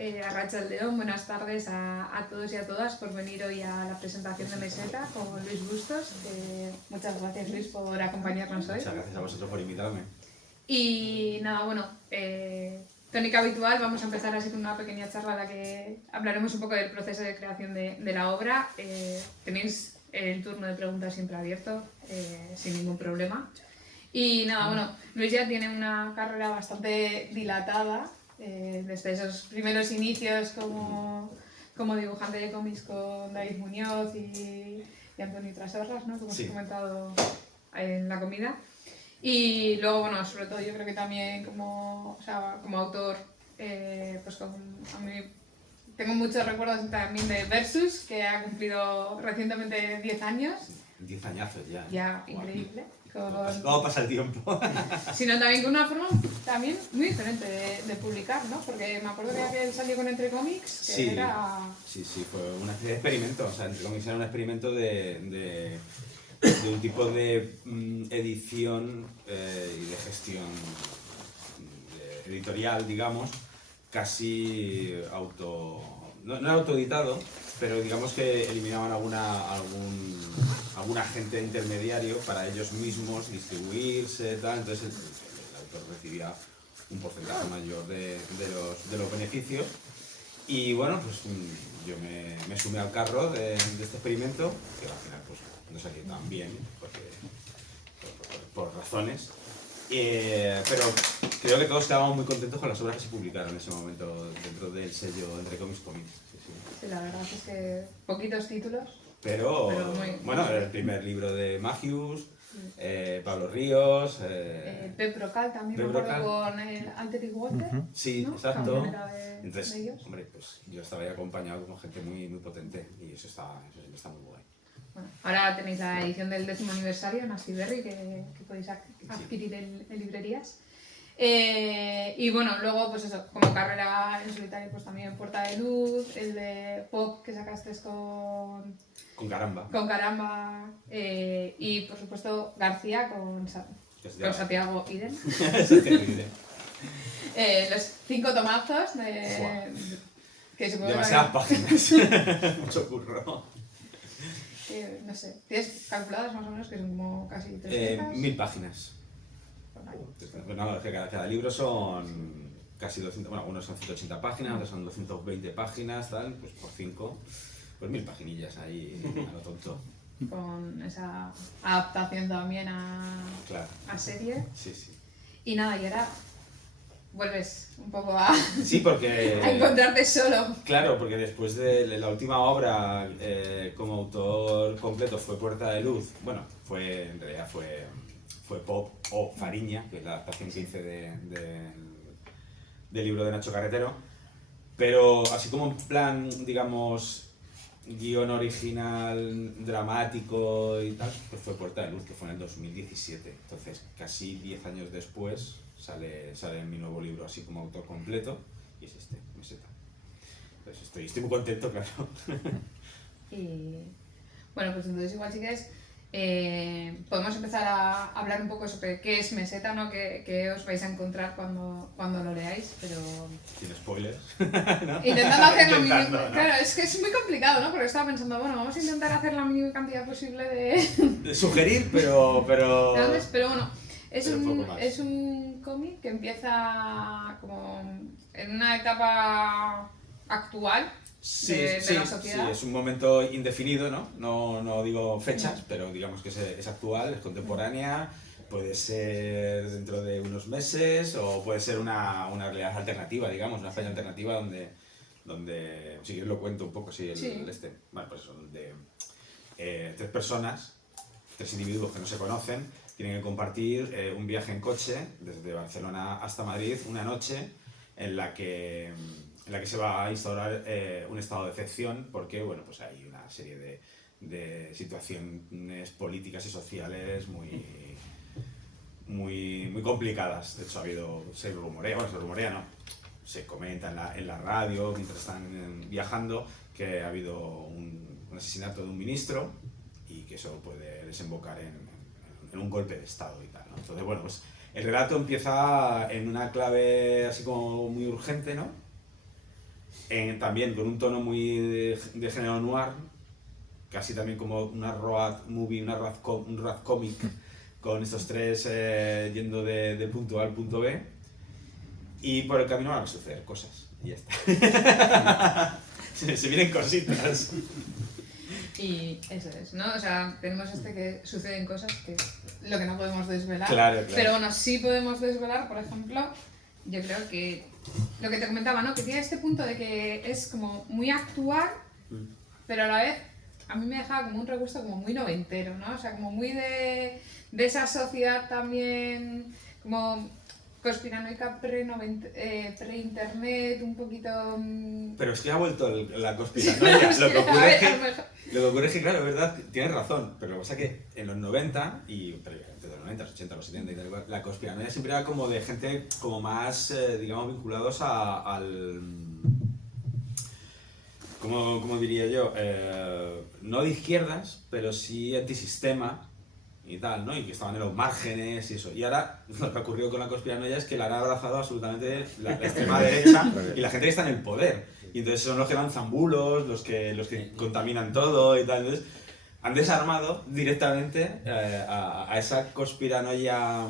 Arratsaldeon, buenas tardes a todos y a todas por venir hoy a la presentación de Meseta con Luis Bustos. Muchas gracias, Luis, por acompañarnos hoy. Muchas gracias a vosotros por invitarme. Y nada, bueno, tónica habitual, vamos a empezar así con una pequeña charla en la que hablaremos un poco del proceso de creación de la obra. Tenéis el turno de preguntas siempre abierto, sin ningún problema. Y nada, bueno, Luis ya tiene una carrera bastante dilatada, desde esos primeros inicios como dibujante de cómics con David Muñoz y Antonio Trasorras, ¿no? Como os he comentado en la comida. Y luego, bueno, sobre todo yo creo que también como autor, pues a mí tengo muchos recuerdos también de Versus, que ha cumplido recientemente 10 años. 10 añazos ya. Ya, increíble. ¿Cómo pasa el tiempo? Sino también con una forma también muy diferente de publicar, ¿no? Porque me acuerdo que él salió con Entre Comics, que sí, era... Sí, fue una especie de experimento. O sea, Entre Comics era un experimento de un tipo de edición y de gestión editorial, digamos, casi no era autoeditado, pero digamos que eliminaban algún agente intermediario para ellos mismos distribuirse, tal. Entonces el autor recibía un porcentaje mayor de los beneficios. Y bueno, pues yo me sumé al carro de este experimento, que al final pues no salió tan bien, por razones. Pero creo que todos estábamos muy contentos con las obras que se publicaron en ese momento dentro del sello Entre Comics. Sí, la verdad es que poquitos títulos. Pero bueno, el primer libro de Magius, Pablo Ríos... Pep Brocal también, me acuerdo con el Alter y Walter. Sí, ¿no? exacto. Entonces, hombre, pues yo estaba ahí acompañado con gente muy, muy potente y eso siempre está muy guay. Bueno, ahora tenéis la edición del 10º aniversario en Asiberri que podéis adquirir en librerías. Y bueno, luego pues eso, como carrera en solitario pues también Puerta de Luz, el de Pop que sacaste con Caramba, y por supuesto García con Santiago Iden. Los 5 tomazos que se pueden... Demasiadas páginas, mucho curro. No sé, ¿tienes calculadas más o menos que son como casi 300? 1000 páginas. Bueno, cada libro son casi 200, bueno, algunos son 180 páginas, otros son 220 páginas, tal, pues por 5, pues 1000 paginillas ahí a lo tonto. Con esa adaptación también a serie. Sí. Y nada, y ahora vuelves un poco a encontrarte solo. Claro, porque después de la última obra como autor completo fue Puerta de Luz. Bueno, en realidad fue Pop o Fariña, que es la adaptación que hice del libro de Nacho Carretero. Pero así como en plan, digamos, guión original, dramático y tal, pues fue Puerta de Luz, que fue en el 2017. Entonces, casi 10 años después, sale mi nuevo libro así como autor completo, y es Meseta. Entonces estoy muy contento, claro. Y bueno, pues entonces igual si quieres podemos empezar a hablar un poco sobre qué es Meseta, ¿no? Que os vais a encontrar cuando lo leáis, pero... Sin spoilers, ¿no? Intentando hacer la mínima... ¿no? Claro, es que es muy complicado, ¿no? Porque estaba pensando, bueno, vamos a intentar hacer la mínima cantidad posible de sugerir, pero... Pero bueno, es un cómic que empieza como en una etapa actual de la sociedad. Sí, es un momento indefinido, ¿no? No digo fechas, pero digamos que es actual, es contemporánea, puede ser dentro de unos meses o puede ser una realidad alternativa, digamos, una España alternativa donde si quieres lo cuento un poco, Vale, pues son de 3 personas, 3 individuos que no se conocen, tienen que compartir un viaje en coche desde Barcelona hasta Madrid, una noche en la que se va a instaurar un estado de excepción porque, bueno, pues hay una serie de situaciones políticas y sociales muy complicadas. De hecho, se rumorea, ¿no? Se comenta en la radio mientras están viajando que ha habido un asesinato de un ministro y que eso puede desembocar en un golpe de estado y tal, ¿no? Entonces, bueno, pues el relato empieza en una clave así como muy urgente, ¿no? también con un tono muy de género noir, casi también como una road movie, un road comic, con estos tres yendo de punto A al punto B, y por el camino van a suceder cosas, y ya está. se vienen cositas. Y eso es, ¿no? O sea, tenemos que suceden cosas que lo que no podemos desvelar. Claro. Pero bueno, sí podemos desvelar, por ejemplo, yo creo que lo que te comentaba, ¿no? Que tiene este punto de que es como muy actual, pero a la vez a mí me deja como un regusto como muy noventero, ¿no? O sea, como muy de esa sociedad también como conspiranoica pre-internet, un poquito... Pero es que ha vuelto la conspiranoia. Lo que ocurre es que, claro, es verdad, tienes razón, pero lo que pasa es que en los 90, pero desde los 90, los 80, los 70 y tal igual, la conspiranoia siempre era como de gente como más, digamos, vinculados al... ¿Cómo diría yo? No de izquierdas, pero sí antisistema y tal, ¿no? Y que estaban en los márgenes y eso. Y ahora lo que ha ocurrido con la conspiranoia es que la han abrazado absolutamente la extrema derecha y la gente que está en el poder. Y entonces son los que lanzan bulos, los que contaminan todo y tal. Entonces han desarmado directamente a esa conspiranoia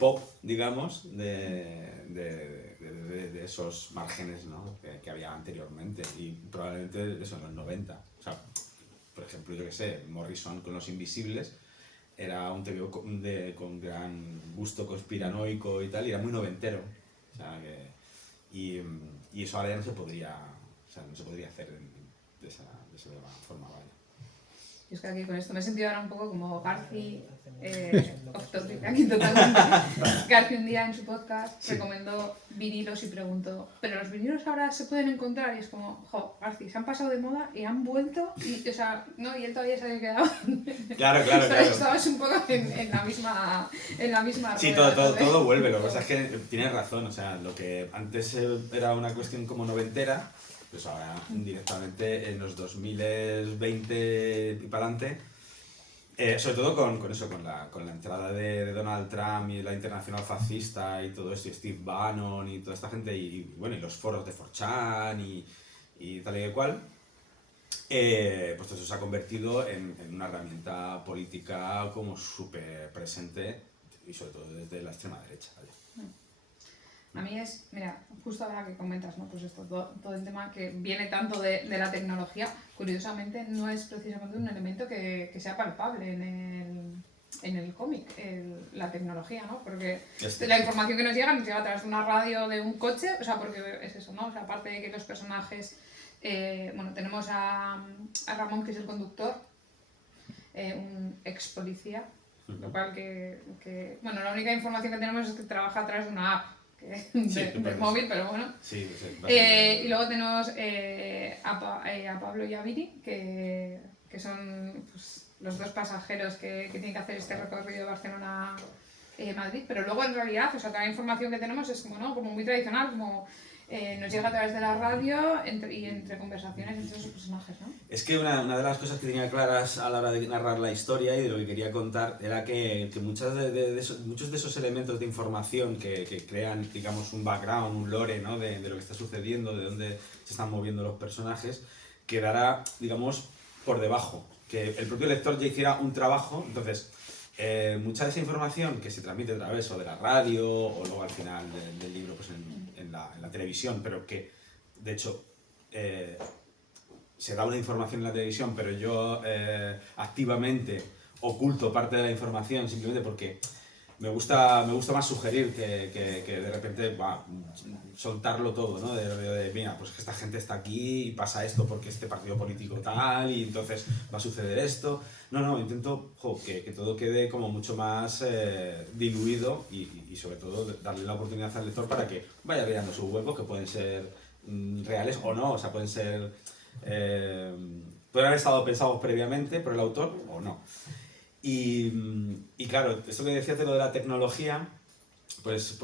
pop, digamos, de esos márgenes, ¿no? que había anteriormente. Y probablemente eso en los 90. O sea, por ejemplo, yo que sé, Morrison con Los Invisibles era un TVO con gran gusto conspiranoico y tal, y era muy noventero. O sea, y eso ahora ya no se podría, no se podría hacer de esa forma, vaya. Y es que aquí con esto me he sentido ahora un poco como Garci, off topic aquí totalmente. Garci un día en su podcast recomendó vinilos y preguntó, ¿pero los vinilos ahora se pueden encontrar? Y es como, Garci, se han pasado de moda y han vuelto, y, o sea, no, y él todavía se había quedado. Claro. Estabas un poco en la misma rueda. Sí, todo vuelve, lo que pasa es que tienes razón, o sea, lo que antes era una cuestión como noventera, pues ahora directamente en los 2020 y para adelante, sobre todo con eso, con la entrada de Donald Trump y la internacional fascista y todo esto, y Steve Bannon y toda esta gente, y bueno, y los foros de 4chan y tal y cual, pues eso se ha convertido en una herramienta política como súper presente, y sobre todo desde la extrema derecha, ¿vale? A mí es, mira, justo ahora que comentas, ¿no? Pues esto, todo el tema que viene tanto de la tecnología, curiosamente no es precisamente un elemento que sea palpable en el cómic, la tecnología, ¿no? Porque la información que nos llega a través de una radio, de un coche, o sea, porque es eso, ¿no? O sea, aparte de que los personajes, bueno, tenemos a Ramón, que es el conductor, un ex policía, lo cual bueno, la única información que tenemos es que trabaja a través de una app del móvil, pero bueno. Sí, y luego tenemos a Pablo y a Viri, que son pues, los dos pasajeros que tienen que hacer este recorrido de Barcelona Madrid, pero luego en realidad, o sea, toda la información que tenemos es como, ¿no? Como muy tradicional, como nos llega a través de la radio y entre conversaciones entre esos personajes, ¿no? Es que una de las cosas que tenía claras a la hora de narrar la historia y de lo que quería contar era que muchos de esos elementos de información que crean, digamos, un background, un lore, ¿no? de lo que está sucediendo, de dónde se están moviendo los personajes, quedará, digamos, por debajo. Que el propio lector ya hiciera un trabajo, entonces... mucha de esa información que se transmite a través o de la radio o luego al final del libro pues en la televisión, pero que de hecho se da una información en la televisión, pero yo activamente oculto parte de la información simplemente porque me gusta más sugerir que de repente soltarlo todo, ¿no? De mira, pues que esta gente está aquí y pasa esto porque este partido político tal y entonces va a suceder esto. No, intento que todo quede como mucho más diluido y sobre todo darle la oportunidad al lector para que vaya creando sus huecos que pueden ser reales o no, o sea, pueden ser... pueden haber estado pensados previamente por el autor o no. Y claro, esto que decías de lo de la tecnología, pues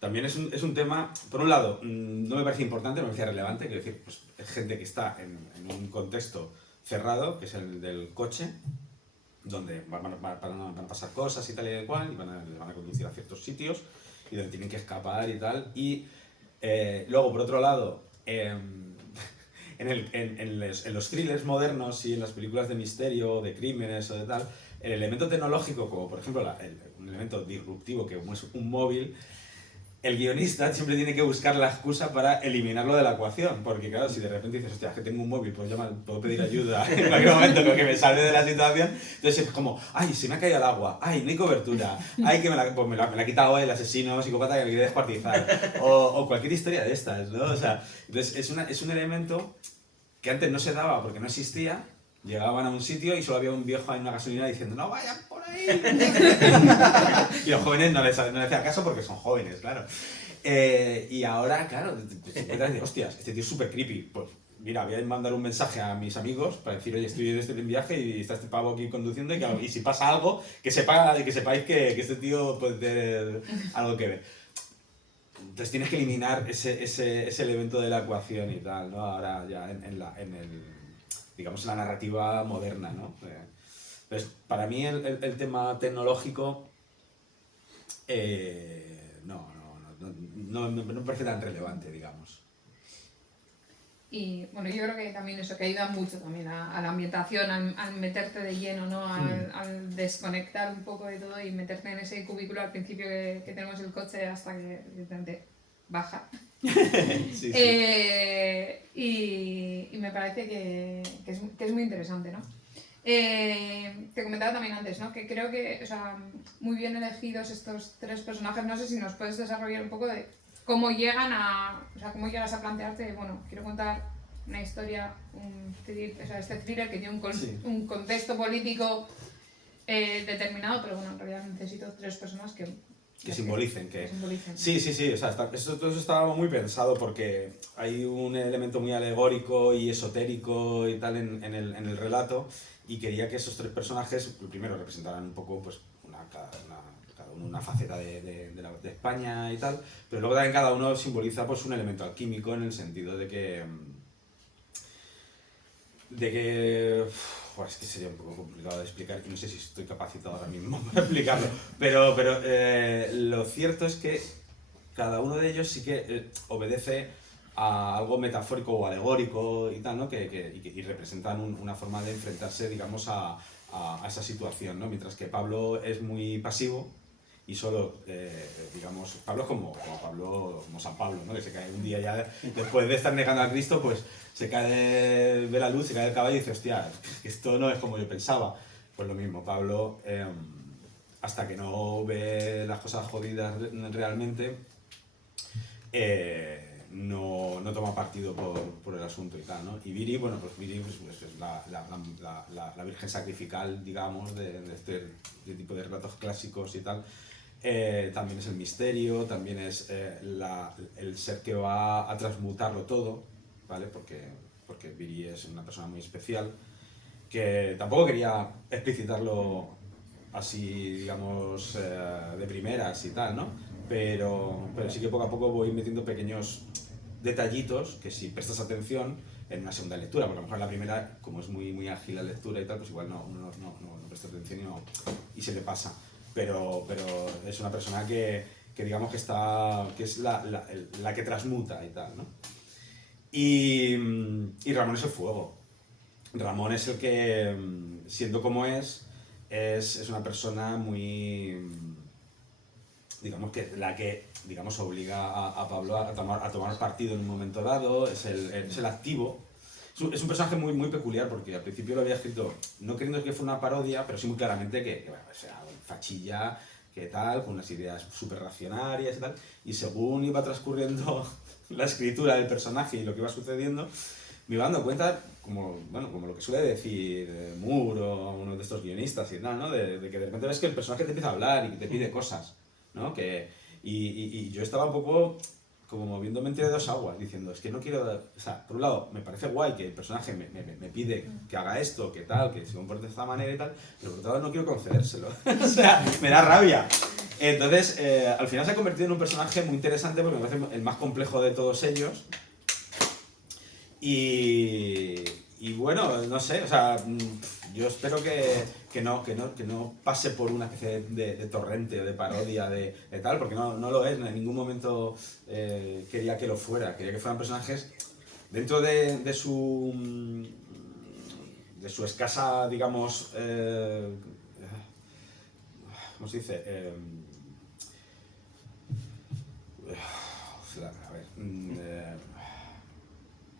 también es un tema, por un lado, no me parece importante, no me parece relevante, quiero decir, pues es gente que está en un contexto cerrado, que es el del coche, donde van a pasar cosas y tal y cual, y les van a conducir a ciertos sitios, y donde tienen que escapar y tal, y Luego, por otro lado, en los thrillers modernos y en las películas de misterio, de crímenes o de tal, el elemento tecnológico, como por ejemplo un elemento disruptivo que es un móvil, el guionista siempre tiene que buscar la excusa para eliminarlo de la ecuación, porque claro, si de repente dices, hostia, que tengo un móvil, puedo llamar, puedo pedir ayuda en cualquier momento con que me salve de la situación, entonces es como, ay, se me ha caído el agua, ay, no hay cobertura, ay, que me la ha quitado el asesino psicópata que me quiere descuartizar, o cualquier historia de estas, ¿no? O sea, entonces es un elemento que antes no se daba porque no existía. Llegaban a un sitio y solo había un viejo en una gasolina diciendo ¡no vayan por ahí! Y los jóvenes no les hacían caso porque son jóvenes, claro. Y ahora, claro, te encuentras de hostias, este tío es súper creepy. Pues mira, voy a mandar un mensaje a mis amigos para decir, oye, estoy en viaje y está este pavo aquí conduciendo y si pasa algo, que sepáis que este tío puede tener algo que ver. Entonces tienes que eliminar ese elemento de la ecuación y tal, ¿no? Ahora ya digamos, en la narrativa moderna, ¿no? Pues para mí el tema tecnológico no me parece tan relevante, digamos. Y bueno, yo creo que también eso, que ayuda mucho también a la ambientación, al meterte de lleno, ¿no? Al desconectar un poco de todo y meterte en ese cubículo al principio que tenemos el coche hasta que evidentemente baja. Sí. Y me parece que es muy interesante, ¿no? Te comentaba también antes, ¿no? Que creo que, o sea, muy bien elegidos estos tres personajes. No sé si nos puedes desarrollar un poco de cómo llegan o sea, cómo llegas a plantearte, bueno, quiero contar una historia, este thriller que tiene un contexto político determinado, pero bueno, en realidad necesito tres personas que simbolicen. Que simbolicen. Sí, o sea, todo eso estaba muy pensado porque hay un elemento muy alegórico y esotérico y tal en el relato, y quería que esos tres personajes, primero, representaran un poco, pues, cada uno una faceta de España y tal, pero luego también cada uno simboliza, pues, un elemento alquímico en el sentido de que es que sería un poco complicado de explicar y no sé si estoy capacitado ahora mismo para explicarlo, pero lo cierto es que cada uno de ellos sí que obedece a algo metafórico o alegórico y tal, ¿no? Y representan una forma de enfrentarse, digamos, a esa situación, ¿no? Mientras que Pablo es muy pasivo y solo, digamos, Pablo es como San Pablo, ¿no? Que se cae un día ya, después de estar negando a Cristo, pues se cae, ve la luz, se cae el caballo y dice, hostia, esto no es como yo pensaba. Pues lo mismo, Pablo, hasta que no ve las cosas jodidas realmente, no toma partido por el asunto y tal, ¿no? Y Viri, bueno, pues Viri pues es la virgen sacrificial, digamos, de este tipo de relatos clásicos y tal. También es el misterio, también es el ser que va a transmutarlo todo, ¿vale? Porque Viri es una persona muy especial, que tampoco quería explicitarlo así, digamos, de primeras y tal, ¿no? Pero sí que poco a poco voy metiendo pequeños detallitos que si prestas atención en una segunda lectura, porque a lo mejor en la primera, como es muy ágil la lectura y tal, pues igual no presta atención y se le pasa. Pero es una persona que digamos que es la que transmuta y tal, ¿no? Y Ramón es el fuego. Ramón es el que, siendo como es una persona muy, digamos que la que, digamos, obliga a Pablo a tomar partido en un momento dado, es el activo. Es un personaje muy peculiar porque al principio lo había escrito no queriendo que fuera una parodia, pero sí muy claramente que bueno, o sea, fachilla, que tal, con unas ideas súper racionarias y tal, y según iba transcurriendo la escritura del personaje y lo que iba sucediendo, me iba dando cuenta, como lo que suele decir Moore o uno de estos guionistas y tal, ¿no? De que de repente ves que el personaje te empieza a hablar y que te pide cosas, ¿no? Y yo estaba un poco como moviéndome entre dos aguas, diciendo, es que no quiero... O sea, por un lado, me parece guay que el personaje me pide que haga esto, que tal, que se comporte de esta manera y tal, pero por otro lado no quiero concedérselo. O sea, me da rabia. Entonces, al final se ha convertido en un personaje muy interesante porque me parece el más complejo de todos ellos. Y bueno, no sé, o sea, yo espero que que no pase por una especie de torrente o de parodia de tal, porque no lo es, en ningún momento quería que lo fuera, quería que fueran personajes dentro de su escasa, digamos, ¿cómo se dice? A ver,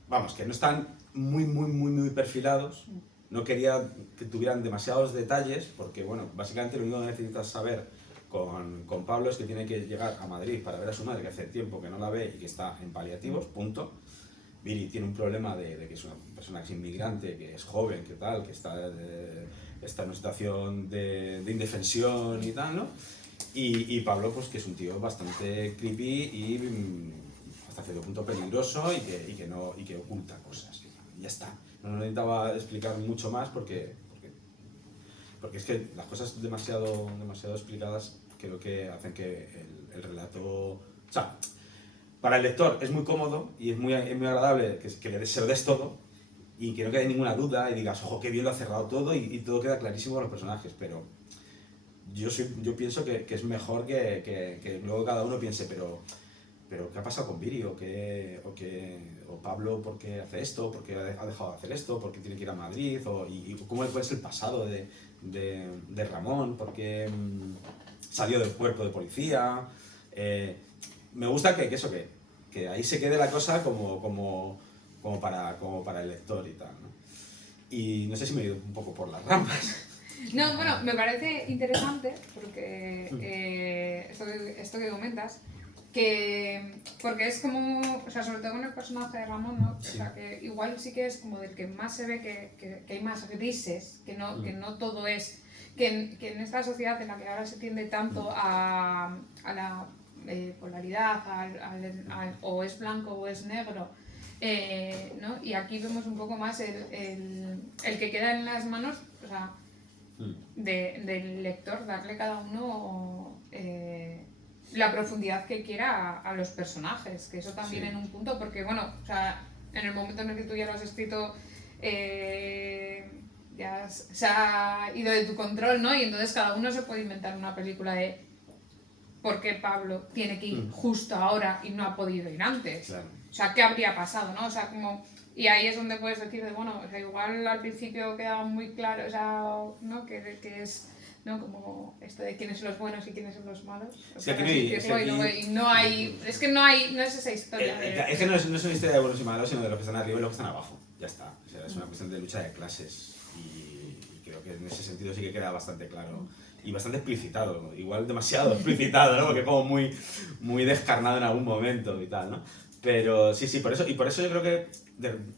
vamos, que no están muy perfilados. No quería que tuvieran demasiados detalles, porque, bueno, básicamente lo único que necesitas saber con Pablo es que tiene que llegar a Madrid para ver a su madre, que hace tiempo que no la ve y que está en paliativos, punto. Viri tiene un problema de que es una persona que es inmigrante, que es joven, que tal, que está en una situación de indefensión y tal, ¿no? Y Pablo, pues que es un tío bastante creepy y hasta cierto punto peligroso y que oculta cosas. Y ya está. No necesitaba explicar mucho más porque es que las cosas demasiado explicadas creo que hacen que el relato... O sea, para el lector es muy cómodo y es muy agradable que se lo des todo y que no quede ninguna duda y digas, ojo, qué bien lo ha cerrado todo y todo queda clarísimo con los personajes, pero yo pienso que es mejor que luego cada uno piense, pero ¿qué ha pasado con Viri? ¿O Pablo por qué hace esto? ¿Por qué ha dejado de hacer esto? ¿Por qué tiene que ir a Madrid? ¿Y cómo es el pasado de Ramón? ¿Por qué salió del cuerpo de policía? Me gusta que ahí se quede la cosa como para el lector y tal, ¿no? Y no sé si me he ido un poco por las ramas. No, bueno, me parece interesante porque esto que comentas, porque es como, o sea, sobre todo con el personaje de Ramón, ¿no? Sí. O sea, que igual sí que es como del que más se ve que hay más grises, que no todo es, que en esta sociedad en la que ahora se tiende tanto a la polaridad, o es blanco o es negro, ¿no? Y aquí vemos un poco más el que queda en las manos, o sea, del lector, darle cada uno la profundidad que quiera a los personajes, que eso también Sí. en un punto, porque bueno, o sea, en el momento en el que tú ya lo has escrito, ya se ha ido de tu control, ¿no? Y entonces cada uno se puede inventar una película de por qué Pablo tiene que ir justo ahora y no ha podido ir antes. Claro. O sea, ¿qué habría pasado, no? O sea, como... Y ahí es donde puedes decir, bueno, o sea, igual al principio quedaba muy claro, o sea, ¿no? Que es, ¿no? Como esto de quiénes son los buenos y quiénes son los malos. O sea, no es esa historia. Es que no es una historia de buenos y malos, sino de los que están arriba y los que están abajo. Ya está. O sea, es una cuestión de lucha de clases. Y creo que en ese sentido sí que queda bastante claro. Y bastante explicitado, igual demasiado explicitado, ¿no? Porque como muy descarnado en algún momento y tal, ¿no? Pero sí, por eso yo creo que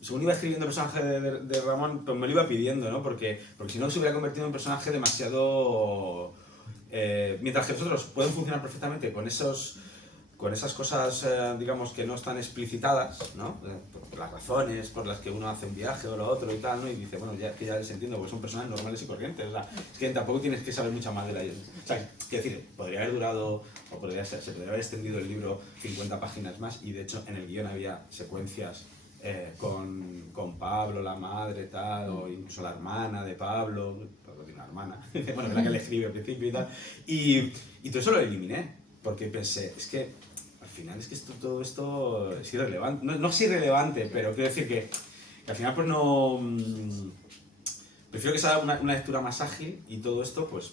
según iba escribiendo el personaje de Ramón, pues me lo iba pidiendo, ¿no? Porque si no se hubiera convertido en un personaje demasiado... mientras que los otros pueden funcionar perfectamente con esas cosas, digamos, que no están explicitadas, ¿no? Las razones por las que uno hace un viaje o lo otro y tal, ¿no? Y dice, bueno, ya les entiendo, porque son personas normales y corrientes, o sea, es que tampoco tienes que saber mucha más de la... O sea, quiero decir, podría haber durado, o se podría haber extendido el libro 50 páginas más, y de hecho en el guión había secuencias con Pablo, la madre, tal, o incluso la hermana de Pablo tiene una hermana, bueno, que la que le escribe al principio y tal, y todo eso lo eliminé, porque pensé, es que al final es que todo esto es irrelevante, no es irrelevante, pero quiero decir que al final pues no... prefiero que sea una lectura más ágil y todo esto pues...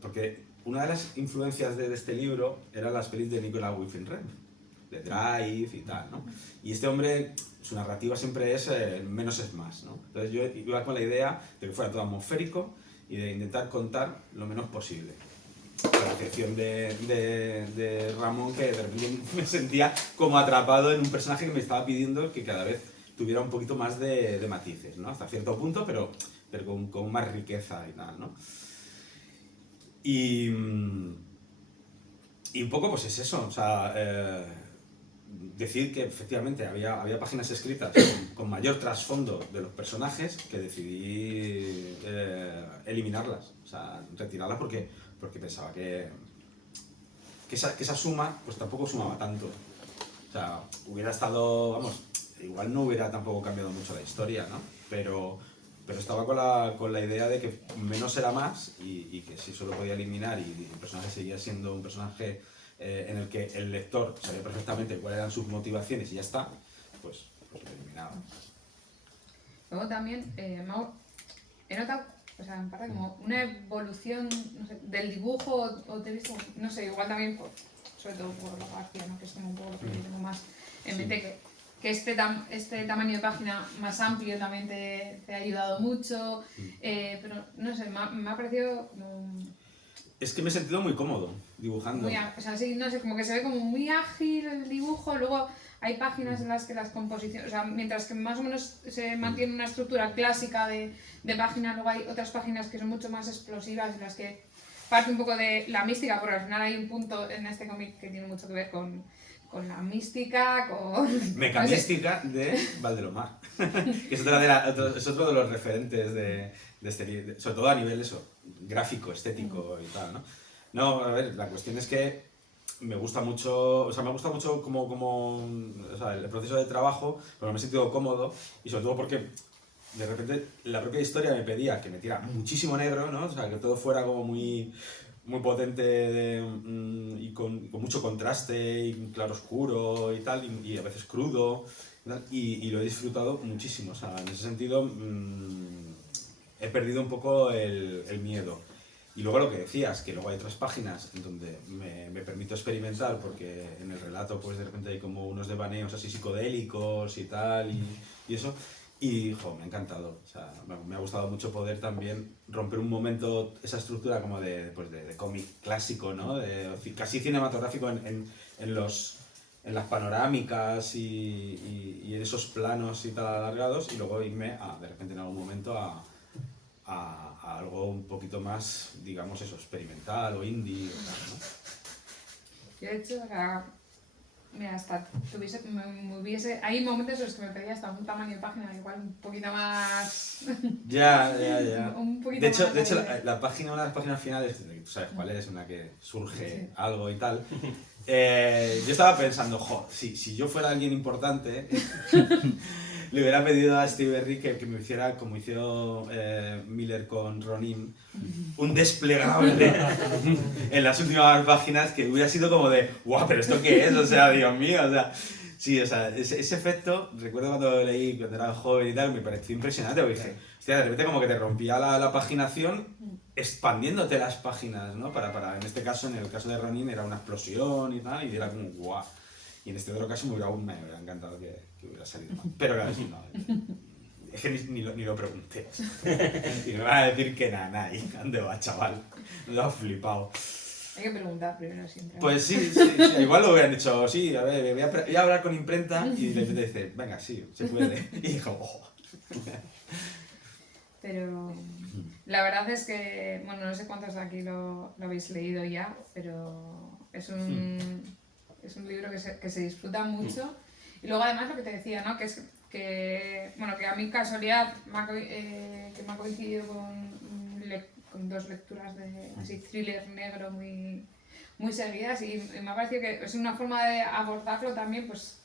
porque una de las influencias de este libro eran las pelis de Nicolas Winding Refn, de Drive y tal, ¿no? Y este hombre, su narrativa siempre es menos es más, ¿no? Entonces yo iba con la idea de que fuera todo atmosférico y de intentar contar lo menos posible. A la excepción de Ramón, que de repente me sentía como atrapado en un personaje que me estaba pidiendo que cada vez tuviera un poquito más de matices, ¿no? Hasta cierto punto, pero con más riqueza y tal, ¿no? Y un poco pues es eso, o sea, decir que efectivamente había páginas escritas con mayor trasfondo de los personajes que decidí eliminarlas, o sea, retirarlas porque pensaba que esa suma pues tampoco sumaba tanto. O sea, hubiera estado, vamos, igual no hubiera tampoco cambiado mucho la historia, ¿no? Pero pero estaba con la idea de que menos era más y que si eso lo podía eliminar y el personaje seguía siendo un personaje en el que el lector sabía perfectamente cuáles eran sus motivaciones y ya está, pues lo eliminaba. Luego también he notado, o sea, en parte como una evolución, no sé, del dibujo, o te he visto, no sé, igual también, sobre todo por García, ¿no? Que es como un poco lo que yo tengo más en mente, que este tamaño de página más amplio también te ha ayudado mucho, pero no sé, me ha parecido como... Es que me he sentido muy cómodo dibujando. O sea, sí, no sé, como que se ve como muy ágil el dibujo, luego hay páginas en las que las composiciones, o sea, mientras que más o menos se mantiene una estructura clásica de página, luego hay otras páginas que son mucho más explosivas, en las que parte un poco de la mística, porque al final hay un punto en este cómic que tiene mucho que ver con la mística, con... Mecamística de Valdelomar. Que es, es otro de los referentes de este libro, sobre todo a nivel eso, gráfico, estético y tal, ¿no? No, a ver, la cuestión es que me gusta mucho, o sea, me gusta mucho o sea, el proceso de trabajo, pero me he sentido cómodo y sobre todo porque de repente la propia historia me pedía que metiera muchísimo negro, ¿no? O sea, que todo fuera como muy potente y con mucho contraste y claroscuro y tal, y a veces crudo, y lo he disfrutado muchísimo. O sea, en ese sentido he perdido un poco el miedo. Y luego lo que decías, que luego hay otras páginas en donde me permito experimentar, porque en el relato pues de repente hay como unos devaneos así psicodélicos y tal, y eso. Y me ha encantado, o sea, me ha gustado mucho poder también romper un momento esa estructura como de cómic clásico, ¿no? Casi cinematográfico en las panorámicas y en esos planos y tal alargados, y luego irme de repente en algún momento a algo un poquito más, digamos eso, experimental o indie o tal, ¿no? Yo de hecho, o sea, mira, hasta me hubiese... Hay momentos en los que me pedía hasta un tamaño de página igual un poquito más... Ya. un poquito De hecho, más una de las páginas finales, que tú sabes cuál es, en la que surge algo y tal, yo estaba pensando, si yo fuera alguien importante, le hubiera pedido a Steve Berry que me hiciera, como hizo Miller con Ronin, un desplegable en las últimas páginas que hubiera sido como de, guau, pero ¿esto qué es? O sea, Dios mío, o sea... Sí, o sea, ese efecto, recuerdo cuando lo leí cuando era joven y tal, me pareció impresionante, porque dije, hostia, de repente como que te rompía la paginación expandiéndote las páginas, ¿no? En este caso, en el caso de Ronin, era una explosión y tal, y era como, guau. Y en este otro caso me hubiera encantado que hubiera salido mal. Pero claro, sí, no. Es que ni lo pregunté. Y me van a decir que nada, y ¿dónde va, chaval? Lo has flipado. Hay que preguntar primero siempre. Pues sí, igual lo hubieran dicho, sí, a ver, voy a hablar con imprenta, y de repente dice, venga, sí, se puede. Y dijo, oh. Pero la verdad es que, bueno, no sé cuántos de aquí lo habéis leído ya, pero es un libro que se disfruta mucho. Y luego además lo que te decía, ¿no? Que a mí casualidad que me ha coincidido con dos lecturas de así thriller negro muy seguidas, y me ha parecido que es una forma de abordarlo también pues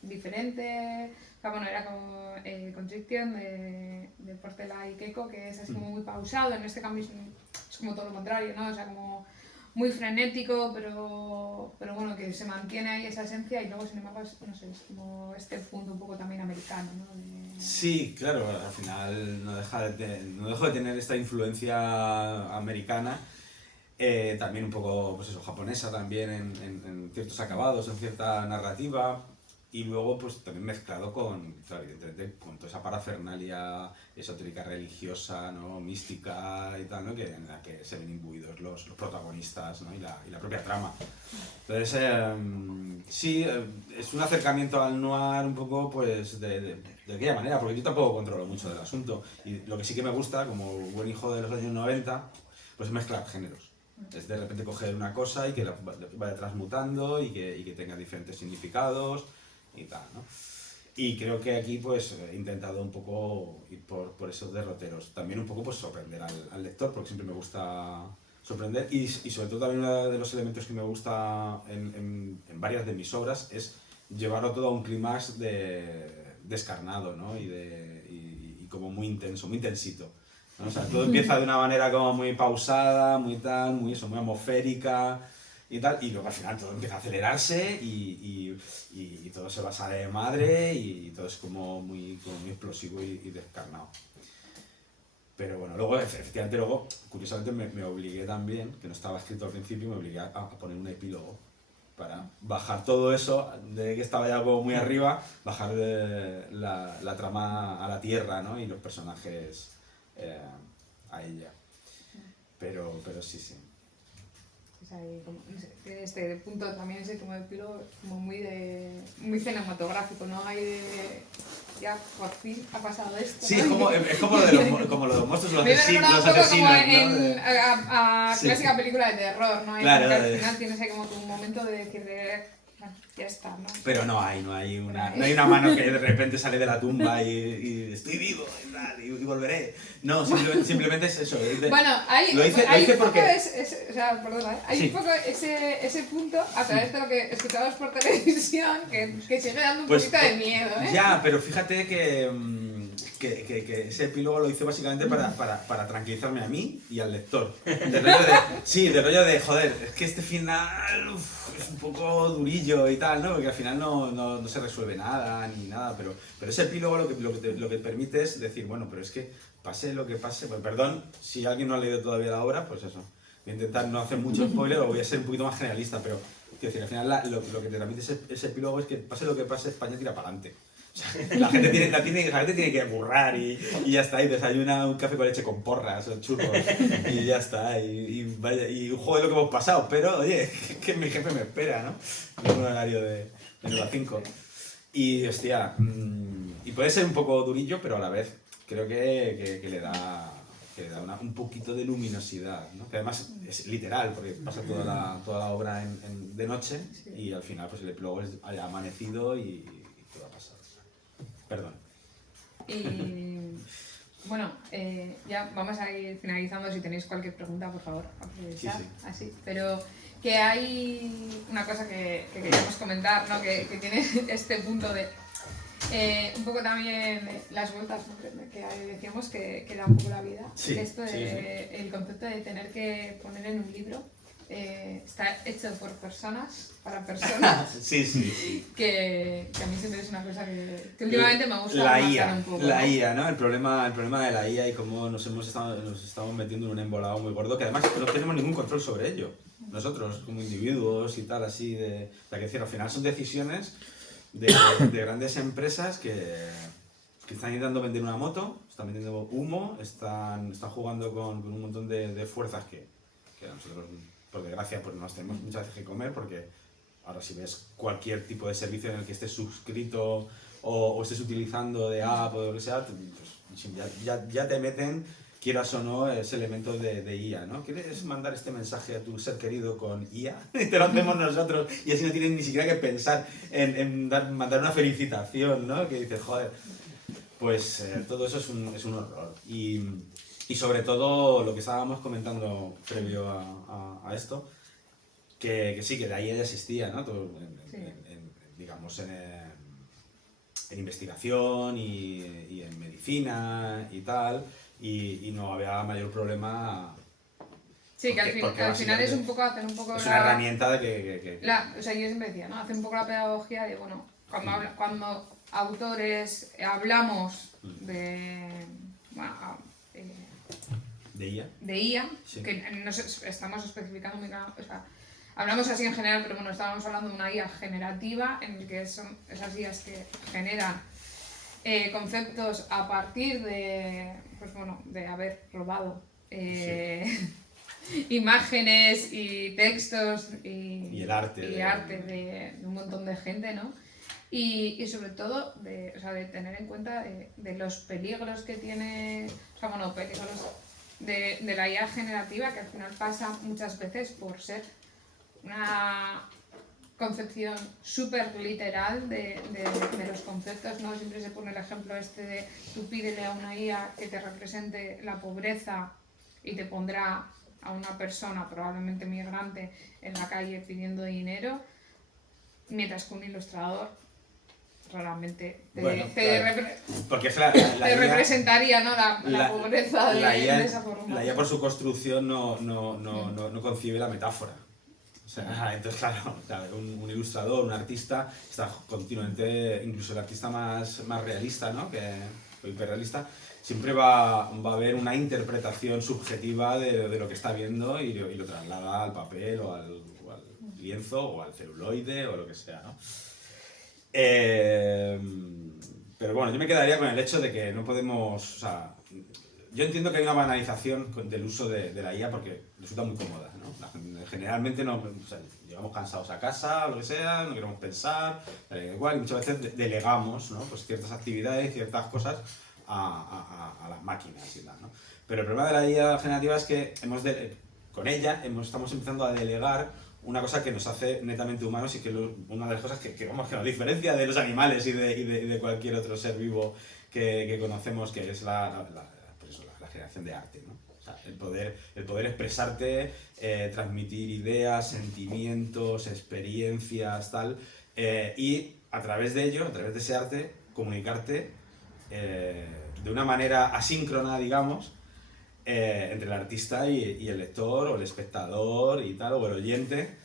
diferente. O sea, bueno, era como Constriction de Portela y Keiko, que es así como muy pausado. En este cambio es como todo lo contrario, ¿no? O sea, como muy frenético, pero bueno, que se mantiene ahí esa esencia, y luego sin embargo no sé, es como este punto un poco también americano, ¿no? Sí, claro, al final no dejo de tener esta influencia americana, también un poco pues eso, japonesa también en ciertos acabados, en cierta narrativa, y luego pues también mezclado claro, evidentemente, con toda esa parafernalia esotérica religiosa, ¿no? Mística y tal, ¿no? En la que se ven imbuidos los protagonistas, ¿no? y la propia trama. Entonces, sí, es un acercamiento al noir un poco pues de aquella manera, porque yo tampoco controlo mucho del asunto, y lo que sí que me gusta, como buen hijo de los años 90, pues es mezclar géneros. Es de repente coger una cosa y que la vaya transmutando y que tenga diferentes significados y tal, ¿no? Y creo que aquí pues he intentado un poco ir por esos derroteros. También un poco pues sorprender al lector, porque siempre me gusta sorprender, y sobre todo también uno de los elementos que me gusta en varias de mis obras es llevarlo todo a un clímax descarnado, ¿no? Y como muy intenso, muy intensito, ¿no? O sea, todo empieza de una manera como muy pausada, muy tal, muy eso, muy atmosférica y tal, y luego al final todo empieza a acelerarse y todo se va a salir de madre y todo es como muy explosivo y descarnado. Pero bueno, luego, efectivamente, luego, curiosamente me obligué también, que no estaba escrito al principio, me obligué a poner un epílogo para bajar todo eso, de que estaba ya como muy arriba, bajar la trama a la tierra, ¿no? Y los personajes a ella. Pero sí, sí. O sea, no sé, tiene este punto también ese como epílogo como muy cinematográfico, ¿no? Hay de... Ya, por fin ha pasado esto. Sí, ¿no? es como como lo de los monstruos, los asesinos, un poco como ¿no? a Sí. clásica película de terror, ¿no? Claro, Al final tienes ahí como tu momento de decir bueno, ya está, ¿no? Pero no hay una mano que de repente sale de la tumba y estoy vivo y tal, y volveré. No, simplemente es eso. Bueno, hay lo un hice poco porque... o sea, perdona, hay Sí. un poco ese punto a través de lo que escuchamos por televisión que sigue dando un Pues, poquito de miedo, ¿eh? Ya, pero fíjate que ese epílogo lo hice básicamente para tranquilizarme a mí y al lector. Del rollo de, joder, es que este final es un poco durillo y tal, ¿no? Porque al final no se resuelve nada ni nada, pero ese epílogo lo que permite es decir, bueno, pero es que pase lo que pase, pues perdón, si alguien no ha leído todavía la obra, pues eso. Voy a intentar no hacer mucho spoiler o voy a ser un poquito más generalista, pero quiero decir, al final lo que te transmite ese epílogo es que pase lo que pase, España tira para adelante. O sea, la gente tiene que burrar y ya está, y desayuna un café con leche con porras o churros y ya está, vaya, y joder lo que hemos pasado, pero oye, que mi jefe me espera, ¿no? En un horario de 9 a 5. Y hostia, y puede ser un poco durillo, pero a la vez creo que le da un poquito de luminosidad, ¿no? Que además es literal, porque pasa toda la obra de noche y al final pues el epílogo es amanecido y todo ha pasado. Perdón. Y bueno, ya vamos a ir finalizando. Si tenéis cualquier pregunta, por favor, aprovechad. Sí. Así. Pero que hay una cosa que queríamos comentar, ¿no? Que tiene este punto de un poco también las vueltas, ¿no? Que decíamos que da un poco la vida. Sí, Esto de, sí. El concepto de tener que poner en un libro está hecho por personas, para personas. Sí. Que a mí siempre es una cosa que últimamente me gusta la marcar un poco. La IA, ¿no? El problema de la IA y cómo nos estamos metiendo en un embolado muy gordo, que además no tenemos ningún control sobre ello. Nosotros, como individuos y tal, así, o sea, que decir, al final son decisiones de grandes empresas que están intentando vender una moto, están vendiendo humo, están jugando con un montón de fuerzas que nosotros, por desgracia, pues nos tenemos muchas veces que comer, porque ahora si ves cualquier tipo de servicio en el que estés suscrito o estés utilizando de app o de lo que sea, pues ya te meten, quieras o no, ese elemento de IA, ¿no? ¿Quieres mandar este mensaje a tu ser querido con IA? Y te lo hacemos nosotros y así no tienes ni siquiera que pensar en mandar una felicitación, ¿no? Que dices, joder, pues todo eso es un horror. Y sobre todo lo que estábamos comentando previo a esto, que sí, que de ahí ya existía, ¿no? Todo digamos, en investigación y en medicina y tal, y no había mayor problema. Sí, que al final es un poco hacer un poco es una herramienta de que... o sea, yo siempre decía, ¿no? Hacer un poco la pedagogía de, bueno, cuando autores hablamos de... Bueno, ¿De IA? de IA, Sí. que estamos especificando muy claro, o sea, hablamos así en general, pero bueno, estábamos hablando de una IA generativa, en el que son esas IAs que generan conceptos a partir de, pues bueno, de haber robado imágenes y textos y el arte, de un montón de gente, ¿no? Y sobre todo de tener en cuenta de los peligros que tiene, o sea, bueno, peligros de la IA generativa, que al final pasa muchas veces por ser una concepción súper literal de los conceptos, ¿no? Siempre se pone el ejemplo este de tú pídele a una IA que te represente la pobreza y te pondrá a una persona, probablemente migrante, en la calle pidiendo dinero, mientras que un ilustrador raramente te, Bueno, te claro. Porque es te la IA, representaría, ¿no? la pobreza la IA, de esa forma. la IA por su construcción no concibe la metáfora. O sea, entonces claro, un ilustrador, un artista, está continuamente, incluso el artista más realista, ¿no? O hiperrealista, siempre va a haber una interpretación subjetiva de lo que está viendo y lo traslada al papel o al lienzo o al celuloide o lo que sea, ¿no? Pero bueno, yo me quedaría con el hecho de que no podemos, o sea, yo entiendo que hay una banalización del uso de la IA porque resulta muy cómoda, ¿no? Generalmente no, o sea, llegamos cansados a casa o lo que sea, no queremos pensar, igual, y muchas veces delegamos, ¿no? Pues ciertas actividades, ciertas cosas a las máquinas y tal, ¿no? Pero el problema de la IA generativa es que con ella estamos empezando a delegar una cosa que nos hace netamente humanos y que una de las cosas que nos diferencia de los animales y de cualquier otro ser vivo que conocemos, que es la generación de arte, ¿no? O sea, el poder expresarte, transmitir ideas, sentimientos, experiencias, tal, y a través de ello, a través de ese arte, comunicarte de una manera asíncrona, digamos, entre el artista y el lector o el espectador y tal, o el oyente,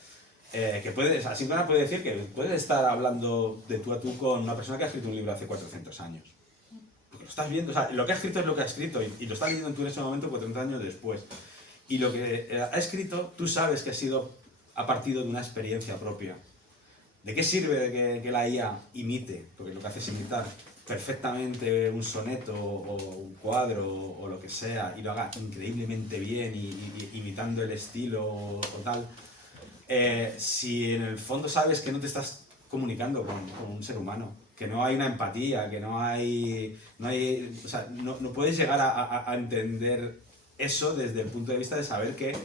que asíncrona puede decir que puedes estar hablando de tú a tú con una persona que ha escrito un libro hace 400 años. Porque lo estás viendo, o sea, lo que ha escrito es lo que ha escrito y lo estás viendo tú en ese momento 400 años después. Y lo que ha escrito, tú sabes que ha partido de una experiencia propia. ¿De qué sirve que la IA imite? Porque lo que hace es imitar perfectamente un soneto o un cuadro o lo que sea y lo haga increíblemente bien imitando el estilo o tal. Si en el fondo sabes que no te estás comunicando con un ser humano, que no hay una empatía, que no hay o sea, no puedes llegar a entender eso desde el punto de vista de saber que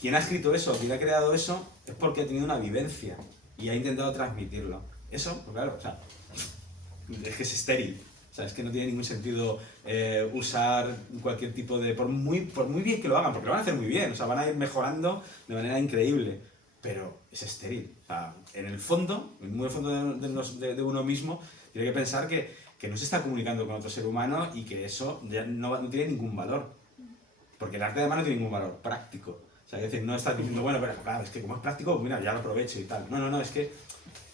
quien ha escrito eso, quien ha creado eso, es porque ha tenido una vivencia y ha intentado transmitirlo. Eso, pues claro, o sea, es que es estéril. O sea, es que no tiene ningún sentido usar cualquier tipo de... Por muy bien que lo hagan, porque lo van a hacer muy bien, o sea, van a ir mejorando de manera increíble, pero es estéril. O sea, en el fondo, muy en el fondo de uno mismo, tiene que pensar que no se está comunicando con otro ser humano y que eso ya no tiene ningún valor. Porque el arte además no tiene ningún valor práctico. O sea, es decir, no estás diciendo, bueno, pero claro, es que como es práctico, mira, ya lo aprovecho y tal. No, es que,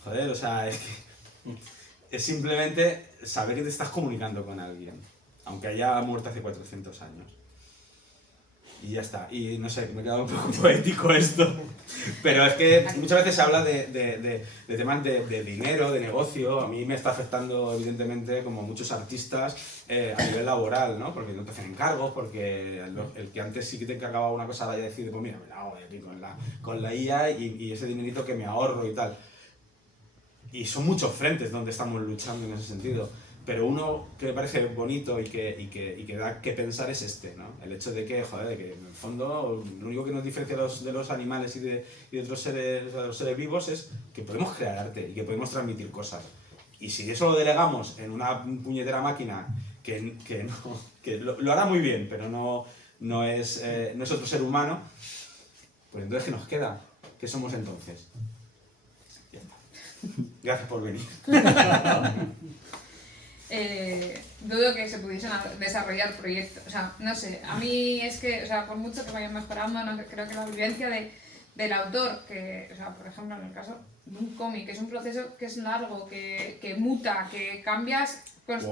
joder, o sea, es que es simplemente saber que te estás comunicando con alguien, aunque haya muerto hace 400 años. Y ya está. Y no sé, me ha quedado un poco poético esto. Pero es que muchas veces se habla de temas de dinero, de negocio. A mí me está afectando, evidentemente, como muchos artistas, a nivel laboral, ¿no? Porque no te hacen encargos, porque el que antes sí que te encargaba una cosa vaya a decir, pues mira, me la hago aquí con la IA y ese dinerito que me ahorro y tal. Y son muchos frentes donde estamos luchando en ese sentido. Pero uno que me parece bonito y que da que pensar es este, ¿no? El hecho de que, joder, de que en el fondo lo único que nos diferencia de los animales y de otros seres, de los seres vivos es que podemos crear arte y que podemos transmitir cosas. Y si eso lo delegamos en una puñetera máquina que lo hará muy bien, pero no es otro ser humano, pues entonces ¿qué nos queda? ¿Qué somos entonces? Ya está. Gracias por venir. Dudo que se pudiesen desarrollar proyectos, o sea, no sé, a mí es que, o sea, por mucho que vayan mejorando, no, creo que la vivencia del autor, que, o sea, por ejemplo, en el caso de un cómic, es un proceso que es largo, que muta, que cambias, pues,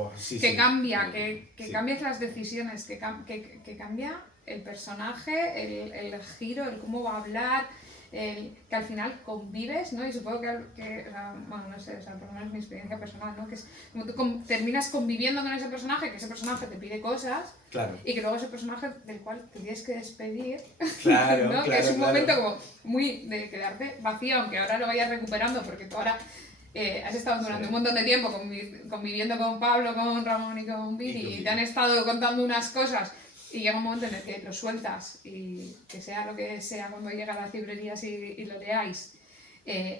cambia, que cambias las decisiones, que cambia el personaje, el giro, el cómo va a hablar, que al final convives, ¿no? Y supongo que o sea, bueno, no sé, o sea, por lo menos mi experiencia personal, ¿no? Que es como tú terminas conviviendo con ese personaje, que ese personaje te pide cosas, claro. Y que luego ese personaje del cual te tienes que despedir, claro, ¿no? Claro, que es un momento como muy de quedarte vacío, aunque ahora lo vayas recuperando, porque tú ahora has estado durante un montón de tiempo conviviendo con Pablo, con Ramón y con Viri, y te han estado contando unas cosas. Y llega un momento en el que lo sueltas y que sea lo que sea cuando llega a las librerías y lo leáis,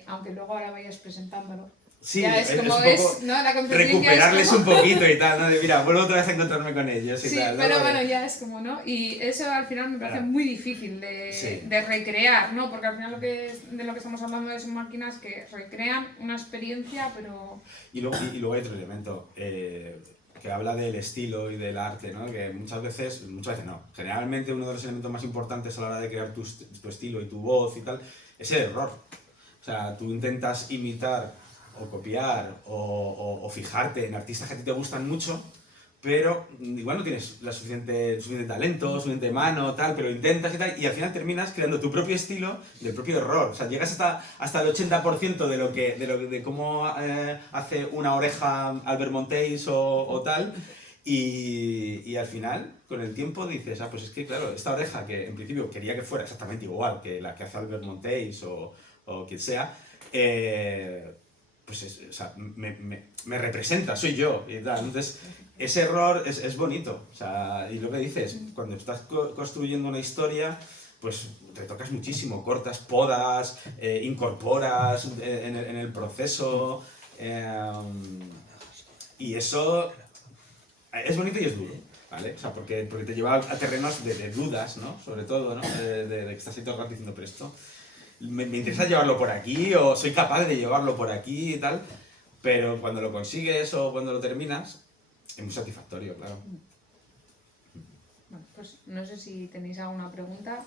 aunque luego ahora vayas presentándolo, Sí, ya es como un es, poco ¿no? La conferencia recuperarles es como... un poquito y tal, ¿no? De, mira, vuelvo otra vez a encontrarme con ellos y Sí, tal, ¿no? pero bueno, ya es como, ¿no? Y eso al final me parece Claro. muy difícil Sí. de recrear, ¿no? Porque al final de lo que estamos hablando son máquinas que recrean una experiencia, pero... Y luego hay otro elemento que habla del estilo y del arte, ¿no? Que muchas veces no. Generalmente uno de los elementos más importantes a la hora de crear tu estilo y tu voz y tal es el error. O sea, tú intentas imitar o copiar o fijarte en artistas que a ti te gustan mucho, pero igual no tienes el suficiente talento, suficiente mano, tal, pero intentas y tal, y al final terminas creando tu propio estilo y el propio error. O sea, llegas hasta el 80% de cómo hace una oreja Albert Monteis o tal, y al final, con el tiempo, dices, pues es que claro, esta oreja que en principio quería que fuera exactamente igual que la que hace Albert Monteis o quien sea, pues o sea, me representa, soy yo y tal. Entonces, ese error es bonito. O sea, y lo que dices, cuando estás construyendo una historia, pues retocas muchísimo, cortas, podas, incorporas en el proceso. Y eso es bonito y es duro, ¿vale? O sea, porque te lleva a terrenos de dudas, ¿no? Sobre todo, ¿no? De que estás ahí todo el rato diciendo, pero esto, me interesa llevarlo por aquí, o soy capaz de llevarlo por aquí y tal, pero cuando lo consigues o cuando lo terminas, es muy satisfactorio, claro. Bueno, pues no sé si tenéis alguna pregunta,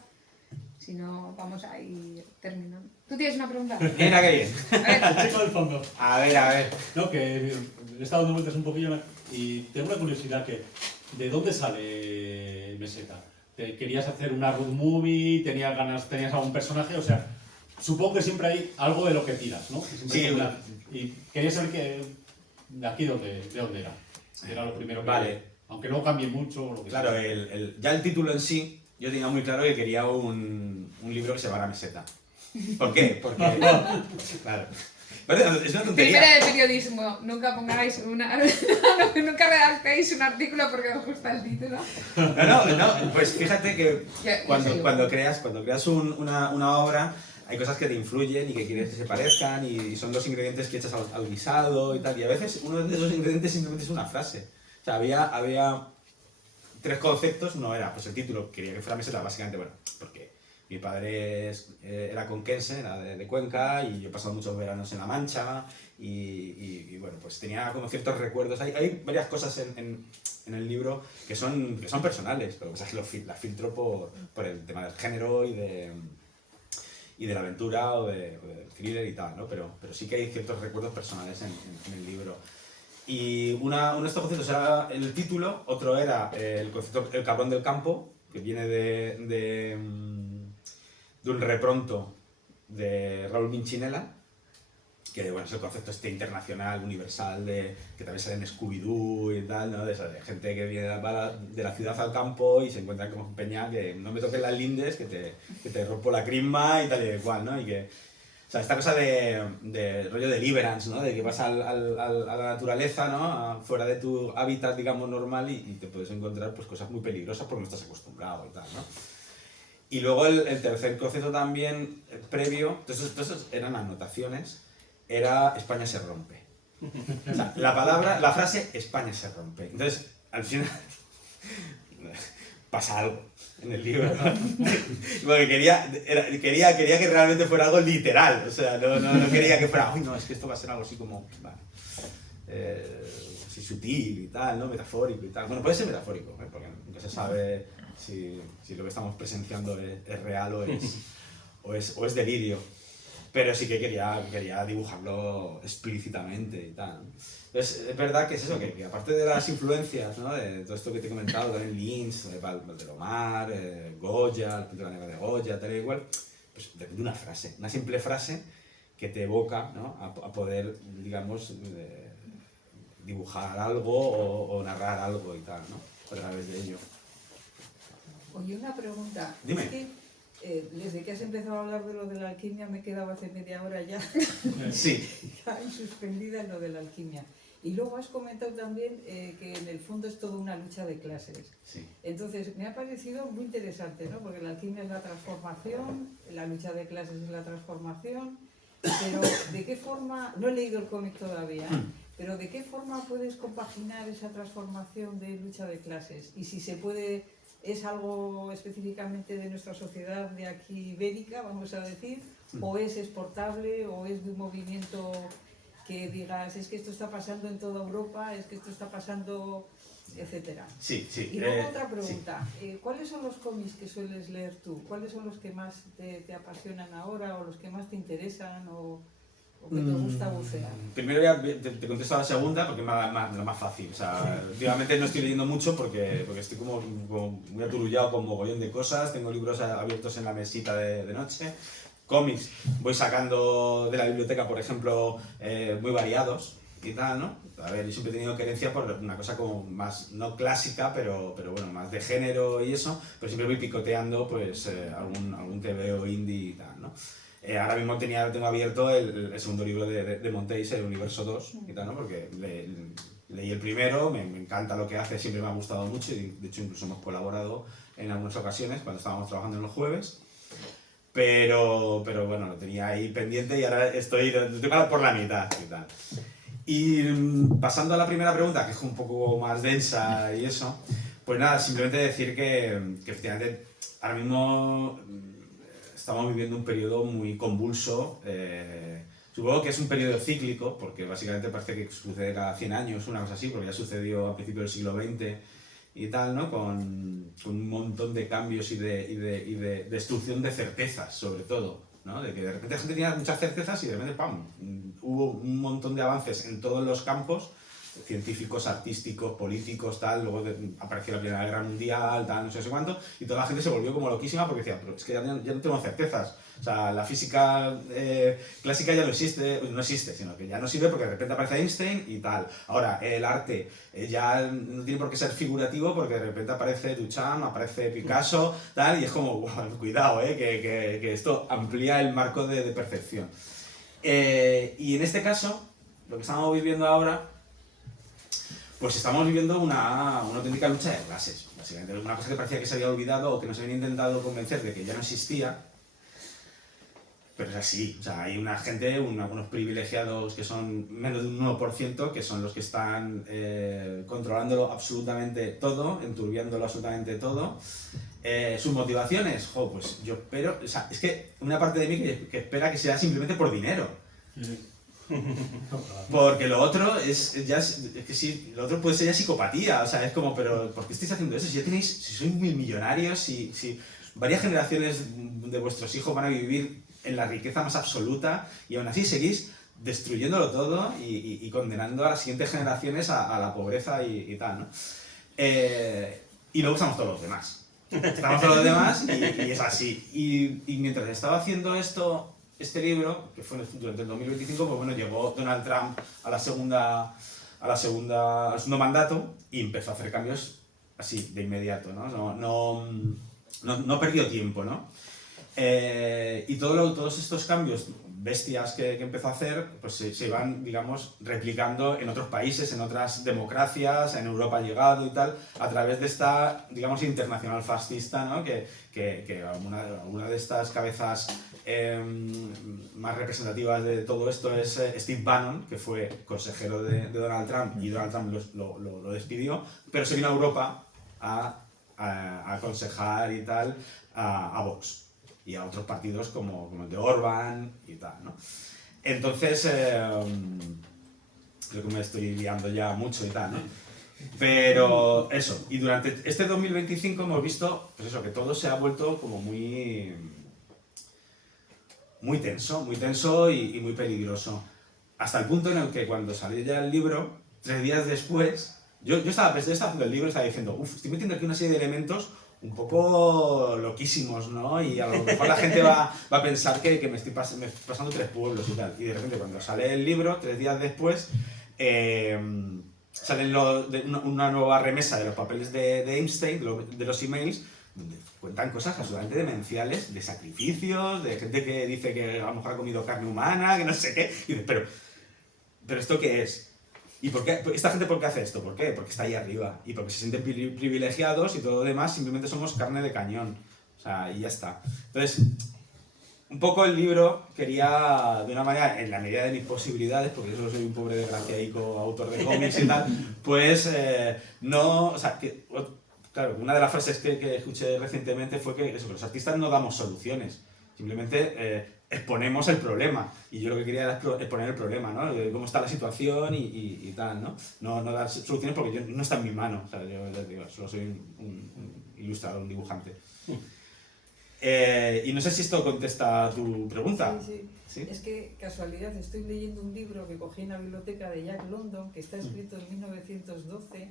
si no vamos a ir terminando. ¿Tú tienes una pregunta? Mira qué bien. A ver, El chico del fondo. A ver. No, que he estado dando vueltas un poquillo y tengo una curiosidad que ¿de dónde sale Meseta? ¿Te querías hacer una road movie? ¿Tenías ganas, tenías algún personaje? O sea, supongo que siempre hay algo de lo que tiras, ¿no? Sí, y quería saber de aquí de dónde era. Era lo primero que... Vale. Aunque luego cambie mucho o lo que Claro, sea. ya el título en sí, yo tenía muy claro que quería un libro que se llamara Meseta. ¿Por qué? Porque, claro. Pero es una tontería. primera de periodismo, nunca pongáis una... nunca redactéis un artículo porque os gusta el título. No, pues fíjate que Ya cuando creas una obra, hay cosas que te influyen y que quieres que se parezcan y son los ingredientes que echas al guisado y tal. Y a veces uno de esos ingredientes simplemente es una frase. O sea, había tres conceptos. Uno era, pues el título, quería que fuera Meseta, básicamente, bueno, porque mi padre era conquense, era de Cuenca, y yo he pasado muchos veranos en La Mancha, y bueno, pues tenía como ciertos recuerdos. Hay varias cosas en el libro que son personales, pero lo que pasa es que las filtro por el tema del género y de la aventura o del thriller y tal, ¿no? Pero sí que hay ciertos recuerdos personales en el libro. Y uno de estos conceptos era el título, otro era el concepto El cabrón del campo, que viene de un repronto de Raúl Minchinela, que bueno, es el concepto internacional, universal, que también sale en Scooby-Doo y tal, ¿no? De gente que viene de la ciudad al campo y se encuentra como en Peña, que no me toques las lindes, que te rompo la crisma y tal y cual, ¿no? Y que, o sea, esta cosa de rollo de deliverance, ¿no? De que vas a la naturaleza, ¿no? Fuera de tu hábitat, digamos, normal y te puedes encontrar pues, cosas muy peligrosas porque no estás acostumbrado y tal, ¿no? Y luego el tercer concepto también previo, entonces eran anotaciones, era España se rompe. O sea, la frase España se rompe. Entonces, al final pasa algo en el libro, ¿no? Porque quería que realmente fuera algo literal, o sea, no quería que fuera, uy, no, es que esto va a ser algo así como, bueno, así sutil y tal, ¿no? Metafórico y tal. Bueno, puede ser metafórico, ¿eh? Porque nunca se sabe si lo que estamos presenciando es real o es delirio. Pero sí que quería dibujarlo explícitamente y tal. Entonces, es verdad que es eso, que aparte de las influencias, ¿no? De todo esto que te he comentado, también Lynch, Valdelomar, Goya, el pintor negra de Goya, tal y igual, pues de una frase, una simple frase que te evoca, ¿no? a poder, digamos, dibujar algo o narrar algo y tal, ¿no? A través de ello. Oye, una pregunta. Dime. Es que, desde que has empezado a hablar de lo de la alquimia me he quedado hace media hora ya, Sí. ya suspendida en lo de la alquimia. Y luego has comentado también que en el fondo es toda una lucha de clases. Sí. Entonces, me ha parecido muy interesante, ¿no? Porque la alquimia es la transformación, la lucha de clases es la transformación, pero ¿de qué forma, no he leído el cómic todavía, pero de qué forma puedes compaginar esa transformación de lucha de clases? Y si se puede, ¿es algo específicamente de nuestra sociedad de aquí ibérica, vamos a decir? ¿O es exportable? ¿O es de un movimiento que digas, es que esto está pasando en toda Europa, es que esto está pasando, etcétera? Sí, sí. Y luego otra pregunta, ¿cuáles son los cómics que sueles leer tú? ¿Cuáles son los que más te apasionan ahora o los que más te interesan o que te gusta bucear? Primero ya te contesto a la segunda porque es lo más fácil. O sea, últimamente no estoy leyendo mucho porque estoy como muy aturullado con mogollón de cosas. Tengo libros abiertos en la mesita de noche. Cómics voy sacando de la biblioteca, por ejemplo, muy variados y tal, ¿no? A ver, yo siempre he tenido querencia por una cosa como más, no clásica, pero bueno, más de género y eso, pero siempre voy picoteando pues algún TVO indie y tal, ¿no? Ahora mismo tengo abierto el segundo libro de Montéis, el Universo 2 y tal, ¿no? Porque leí el primero, me encanta lo que hace, siempre me ha gustado mucho y de hecho incluso hemos colaborado en algunas ocasiones cuando estábamos trabajando en los jueves. Pero bueno, lo tenía ahí pendiente y ahora estoy por la mitad y tal. Y pasando a la primera pregunta, que es un poco más densa y eso, pues nada, simplemente decir que efectivamente ahora mismo estamos viviendo un periodo muy convulso. Supongo que es un periodo cíclico, porque básicamente parece que sucede cada 100 años, una cosa así, porque ya sucedió a principios del siglo XX y tal, ¿no? Con un montón de cambios y de destrucción de certezas, sobre todo, ¿no? De que de repente la gente tenía muchas certezas y de repente, ¡pam!, hubo un montón de avances en todos los campos, científicos, artísticos, políticos, tal, luego apareció la Primera Guerra Mundial, tal, no sé cuánto, y toda la gente se volvió como loquísima porque decía, pero es que ya no tengo certezas. O sea, la física clásica ya no existe, sino que ya no sirve porque de repente aparece Einstein y tal. Ahora, el arte ya no tiene por qué ser figurativo porque de repente aparece Duchamp, aparece Picasso, tal, y es como, wow, cuidado, que esto amplía el marco de percepción. Y en este caso, lo que estamos viviendo ahora, pues estamos viviendo una auténtica lucha de clases, básicamente. Una cosa que parecía que se había olvidado o que nos habían intentado convencer de que ya no existía, pero es así. O sea, hay una gente, algunos privilegiados que son menos de un 1%, que son los que están controlándolo absolutamente todo, enturbiándolo absolutamente todo. Sus motivaciones, pues yo espero, o sea, es que una parte de mí que espera que sea simplemente por dinero. Porque lo otro es que sí, lo otro puede ser ya psicopatía, o sea, es como, pero ¿por qué estáis haciendo eso? Si ya tenéis, si sois muy millonarios, si varias generaciones de vuestros hijos van a vivir en la riqueza más absoluta y aún así seguís destruyéndolo todo y condenando a las siguientes generaciones a la pobreza y tal, ¿no? Y luego estamos todos los demás. Estamos todos los demás y es así. Y mientras estaba haciendo este libro, que fue durante el 2025, pues bueno, llegó Donald Trump al segundo mandato y empezó a hacer cambios así, de inmediato, ¿no? No perdió tiempo, ¿no? Y todos estos cambios bestias que empezó a hacer, pues se van, digamos, replicando en otros países, en otras democracias, en Europa ha llegado y tal, a través de esta, digamos, internacional fascista, ¿no? Que alguna de estas cabezas más representativas de todo esto es Steve Bannon, que fue consejero de Donald Trump y Donald Trump lo despidió, pero se vino a Europa a aconsejar y tal a Vox y a otros partidos como el de Orbán y tal, ¿no? Entonces, creo que me estoy liando ya mucho y tal, ¿no? Pero eso, y durante este 2025 hemos visto, pues eso, que todo se ha vuelto como muy tenso y muy peligroso. Hasta el punto en el que cuando salió ya el libro, 3 días después, yo estaba haciendo el libro y estaba diciendo, estoy metiendo aquí una serie de elementos un poco loquísimos, ¿no? Y a lo mejor la gente va a pensar que me estoy pasando 3 pueblos y tal. Y de repente cuando sale el libro, 3 días después, sale una nueva remesa de los papeles de Einstein, de los emails, donde cuentan cosas absolutamente demenciales, de sacrificios, de gente que dice que a lo mejor ha comido carne humana, que no sé qué. Y dices, pero ¿esto qué es? ¿Y por qué? ¿Esta gente por qué hace esto? ¿Por qué? Porque está ahí arriba y porque se sienten privilegiados y todo lo demás simplemente somos carne de cañón. O sea, y ya está. Entonces, un poco el libro quería, de una manera, en la medida de mis posibilidades, porque yo solo soy un pobre desgraciadico autor de cómics y tal, pues no, o sea, que, claro, una de las frases que escuché recientemente fue que, eso, que los artistas no damos soluciones, simplemente exponemos el problema, y yo lo que quería era exponer el problema, ¿no? De cómo está la situación y tal, ¿no? No dar soluciones porque no está en mi mano, o sea, yo les digo, solo soy un ilustrador, un dibujante. Y no sé si esto contesta tu pregunta. Sí, sí. ¿Sí? Es que, casualidad, estoy leyendo un libro que cogí en la biblioteca de Jack London, que está escrito en 1912,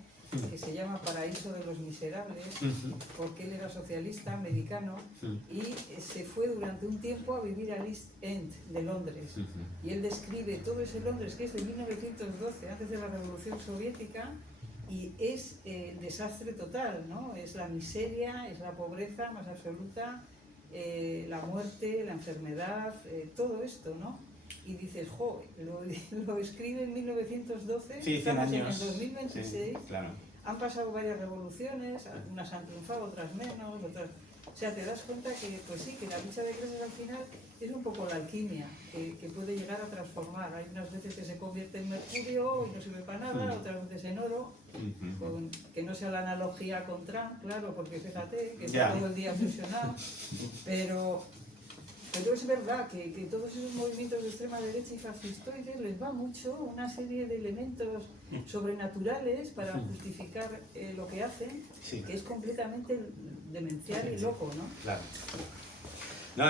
que se llama Paraíso de los Miserables, porque él era socialista americano y se fue durante un tiempo a vivir al East End de Londres. Y él describe todo ese Londres que es de 1912, antes de la Revolución Soviética, y es el desastre total, ¿no? Es la miseria, es la pobreza más absoluta, la muerte, la enfermedad, todo esto, ¿no? Y dices, jo, lo escribe en 1912, Sí, 100 estamos años. en el 2026, Sí, claro. han pasado varias revoluciones, algunas han triunfado, otras menos, otras... O sea, te das cuenta que, pues sí, que la lucha de clases al final es un poco la alquimia, que puede llegar a transformar. Hay unas veces que se convierte en mercurio y no sirve para nada, otras veces en oro, que no sea la analogía con Trump, claro, porque fíjate, que está todo el día obsesionado, pero es verdad que todos esos movimientos de extrema derecha y fascistoides les va mucho una serie de elementos sobrenaturales para justificar lo que hacen, que es completamente demencial y loco, ¿no? Claro. No,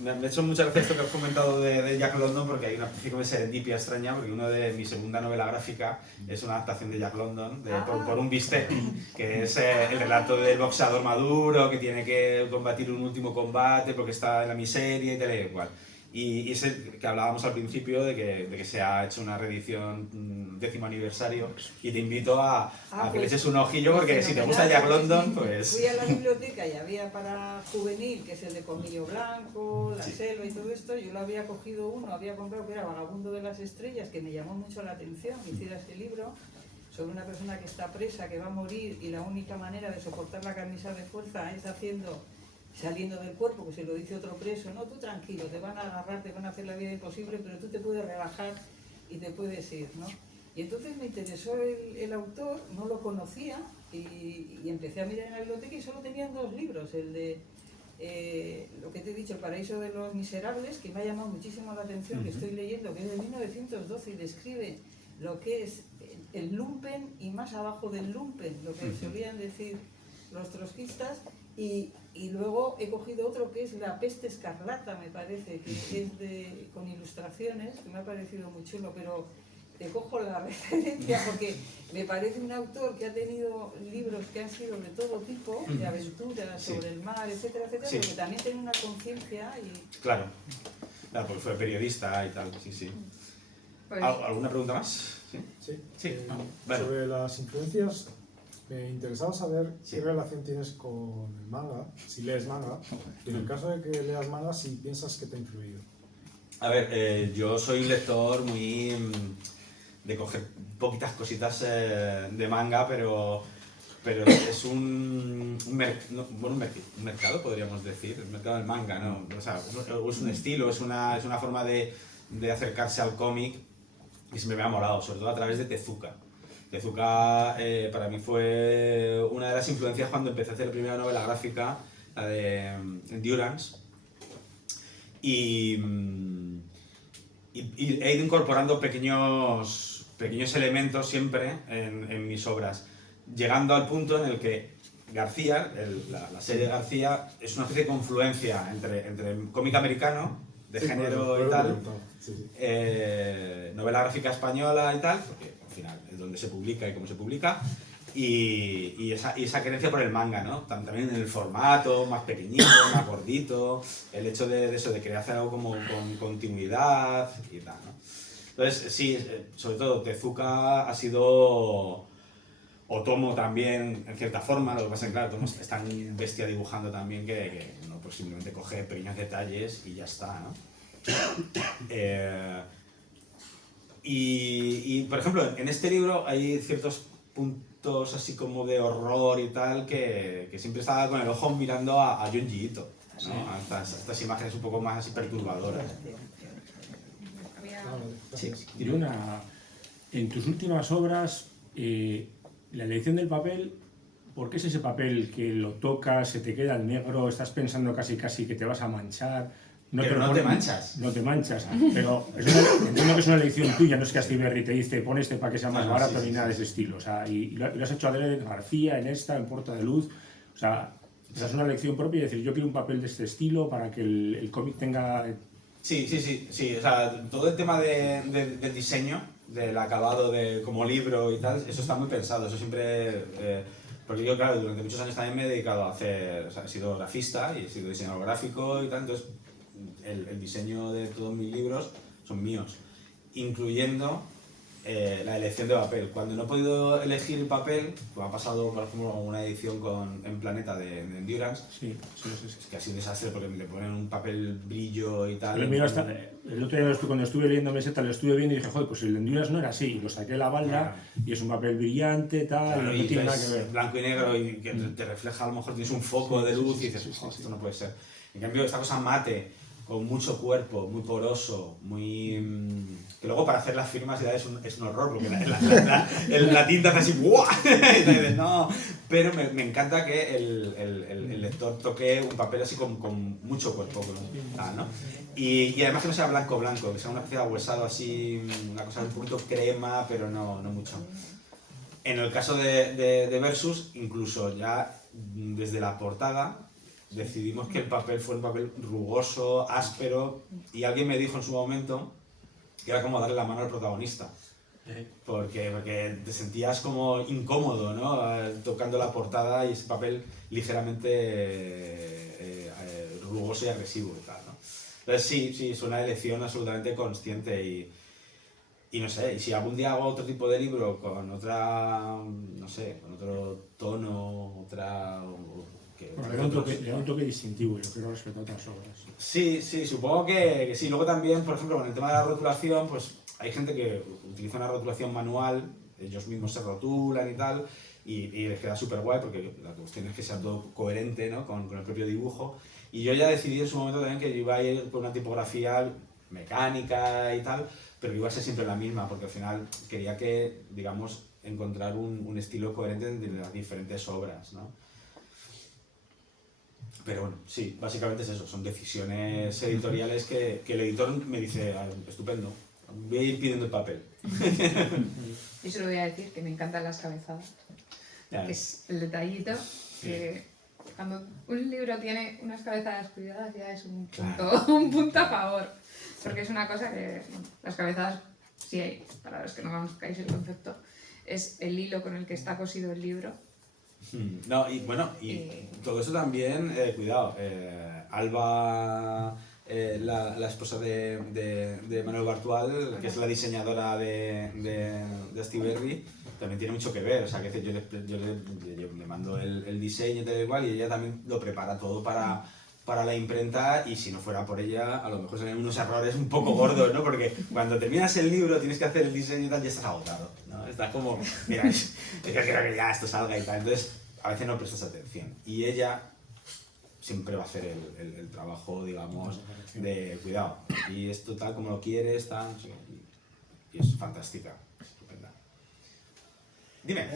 me ha hecho mucha gracia esto que has comentado de Jack London, porque hay una especie como de serendipia extraña, porque uno de mi segunda novela gráfica es una adaptación de Jack London, por un bistec, que es el relato del boxeador maduro que tiene que combatir un último combate porque está en la miseria y tal y igual. Y es el que hablábamos al principio de que se ha hecho una reedición 10º aniversario, y te invito a que le eches un ojillo, porque si te gusta Jack London, pues... Fui a la biblioteca y había para juvenil, que es el de Comillo Blanco, La Selva y todo esto. Yo lo había cogido uno, había comprado, que era Vagabundo de las Estrellas, que me llamó mucho la atención que hiciera este libro sobre una persona que está presa, que va a morir, y la única manera de soportar la camisa de fuerza es saliendo del cuerpo, que se lo dice otro preso, no, tú tranquilo, te van a agarrar, te van a hacer la vida imposible, pero tú te puedes relajar y te puedes ir, ¿no? Y entonces me interesó el autor, no lo conocía, y empecé a mirar en la biblioteca y solo tenían 2 libros, el de lo que te he dicho, El Paraíso de los Miserables, que me ha llamado muchísimo la atención, que estoy leyendo, que es de 1912 y describe lo que es el lumpen y más abajo del lumpen, lo que solían decir los trotskistas. Y luego he cogido otro que es La Peste Escarlata, me parece, que es con ilustraciones, que me ha parecido muy chulo, pero te cojo la referencia porque me parece un autor que ha tenido libros que han sido de todo tipo, de aventuras, sobre el mar, etcétera, etcétera, pero que también tiene una conciencia y... Claro, porque fue periodista y tal, sí. Pues, ¿Alguna pregunta más? Sí. Bueno. Sobre las influencias, me interesaba saber qué relación tienes con el manga, si lees manga, y en el caso de que leas manga, si piensas que te ha influido. A ver, yo soy un lector muy de coger poquitas cositas de manga, pero es un mercado, podríamos decir, el mercado del manga, ¿no? O sea, es un estilo, es una forma de acercarse al cómic, y siempre me ha molado, sobre todo a través de Tezuka. Tezuka para mí fue una de las influencias cuando empecé a hacer la primera novela gráfica, la de Endurance, y he ido incorporando pequeños elementos siempre en mis obras, llegando al punto en el que García, la serie García, es una especie de confluencia entre cómic americano, de género y tal, novela gráfica española y tal, porque al final es donde se publica y cómo se publica, y esa querencia por el manga, ¿no? También en el formato, más pequeñito, más gordito, el hecho de eso, de querer hacer algo como con continuidad y tal, ¿no? Entonces, sí, sobre todo Tezuka ha sido... Otomo también, en cierta forma, lo que pasa es que, claro, Otomo es tan bestia dibujando también que uno pues simplemente coge pequeños detalles y ya está, ¿no? Por ejemplo, en este libro hay ciertos puntos así como de horror y tal que siempre estaba con el ojo mirando a Junji Ito. ¿no? A estas imágenes un poco más así perturbadoras. Había... Sí. Diré en tus últimas obras, la elección del papel, ¿por qué es ese papel que lo tocas, se te queda en negro, estás pensando casi que te vas a manchar? Pero no te manchas. No te manchas, pero entiendo que es una elección tuya, no es que Astiberri te dice pon este para que sea más barato ni nada de ese estilo. O sea, y lo has hecho adrede en García, en esta, en Puerta de Luz. O sea, esa es una elección propia y decir yo quiero un papel de este estilo para que el cómic tenga... Sí. O sea, todo el tema del diseño, del acabado como libro y tal, eso está muy pensado. Eso siempre... porque yo, claro, durante muchos años también me he dedicado a hacer... O sea, he sido grafista y he sido diseñador gráfico y tal, entonces el diseño de todos mis libros son míos, incluyendo la elección de papel. Cuando no he podido elegir el papel, como ha pasado por ejemplo una edición en Planeta de Endurance, Sí. es que ha sido un desastre porque le ponen un papel brillo y tal. El otro día cuando estuve leyendo Meseta lo estuve viendo y dije, joder, pues el de Honduras no era así, y lo saqué de la balda y es un papel brillante, tal, Claro, y no y tiene nada ves que ver. blanco y negro y que te refleja, a lo mejor tienes un foco de luz y dices, esto no puede ser. En cambio, esta cosa mate, con mucho cuerpo, muy poroso, muy... que luego para hacer las firmas ya es un horror, porque la tinta hace así, ¡buah! Y dices, no, pero me encanta que el lector toque un papel así con mucho cuerpo, ¿no? Y además que no sea blanco, que sea una especie de ahuesado así, una cosa un poquito crema, pero no mucho. En el caso de Versus, incluso ya desde la portada, decidimos que el papel fue un papel rugoso, áspero, y alguien me dijo en su momento que era como darle la mano al protagonista. Porque te sentías como incómodo, ¿no? Tocando la portada y ese papel ligeramente rugoso y agresivo y tal, ¿no? Entonces sí, es una elección absolutamente consciente y no sé, y si algún día hago otro tipo de libro con otra, no sé, con otro tono, otra... Bueno, le da un toque distintivo, yo creo, respecto a otras obras. Sí, supongo que sí. Luego también, por ejemplo, con el tema de la rotulación, pues hay gente que utiliza una rotulación manual, ellos mismos se rotulan y tal, y les queda súper guay porque la cuestión es que sea todo coherente, ¿no? con el propio dibujo. Y yo ya decidí en su momento también que yo iba a ir por una tipografía mecánica y tal, pero iba a ser siempre la misma, porque al final quería que, digamos, encontrar un estilo coherente entre las diferentes obras, ¿no? Pero bueno, sí, básicamente es eso, son decisiones editoriales que el editor me dice, estupendo, voy a ir pidiendo el papel. Yo solo voy a decir que me encantan las cabezadas, que es el detallito, que cuando un libro tiene unas cabezadas cuidadas ya es un punto a favor, porque es una cosa que, bueno, las cabezadas, sí hay, para los que no conozcáis el concepto, es el hilo con el que está cosido el libro. No, y bueno, todo eso también, cuidado, Alba, la esposa de Manuel Bartual, que es la diseñadora de Astiberri, también tiene mucho que ver, o sea, que yo le mando el diseño y tal y cual, y ella también lo prepara todo para la imprenta, y si no fuera por ella, a lo mejor serían unos errores un poco gordos, ¿no? Porque cuando terminas el libro, tienes que hacer el diseño y tal, ya estás agotado, ¿no? Estás como, mira, yo quiero que ya esto salga y tal, entonces a veces no prestas atención. Y ella siempre va a hacer el trabajo, digamos, de cuidado, y esto tal como lo quieres, tal, no sé qué, y es fantástica, estupenda. Dime.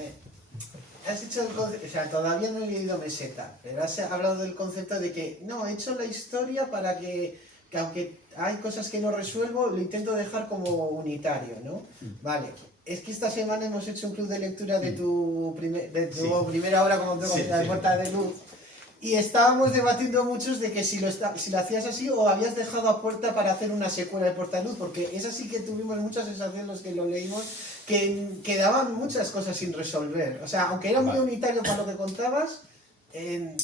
Has dicho el concepto, o sea, todavía no he leído Meseta, pero has hablado del concepto de que no, he hecho la historia para que aunque hay cosas que no resuelvo, lo intento dejar como unitario, ¿no? Vale, es que esta semana hemos hecho un club de lectura de tu primera obra como la Puerta de Luz, y estábamos debatiendo muchos de que si lo hacías así o habías dejado a puerta para hacer una secuela de Puerta de Luz, porque es así que tuvimos mucha sensación los que lo leímos, que quedaban muchas cosas sin resolver. O sea, aunque era muy unitario para lo que contabas,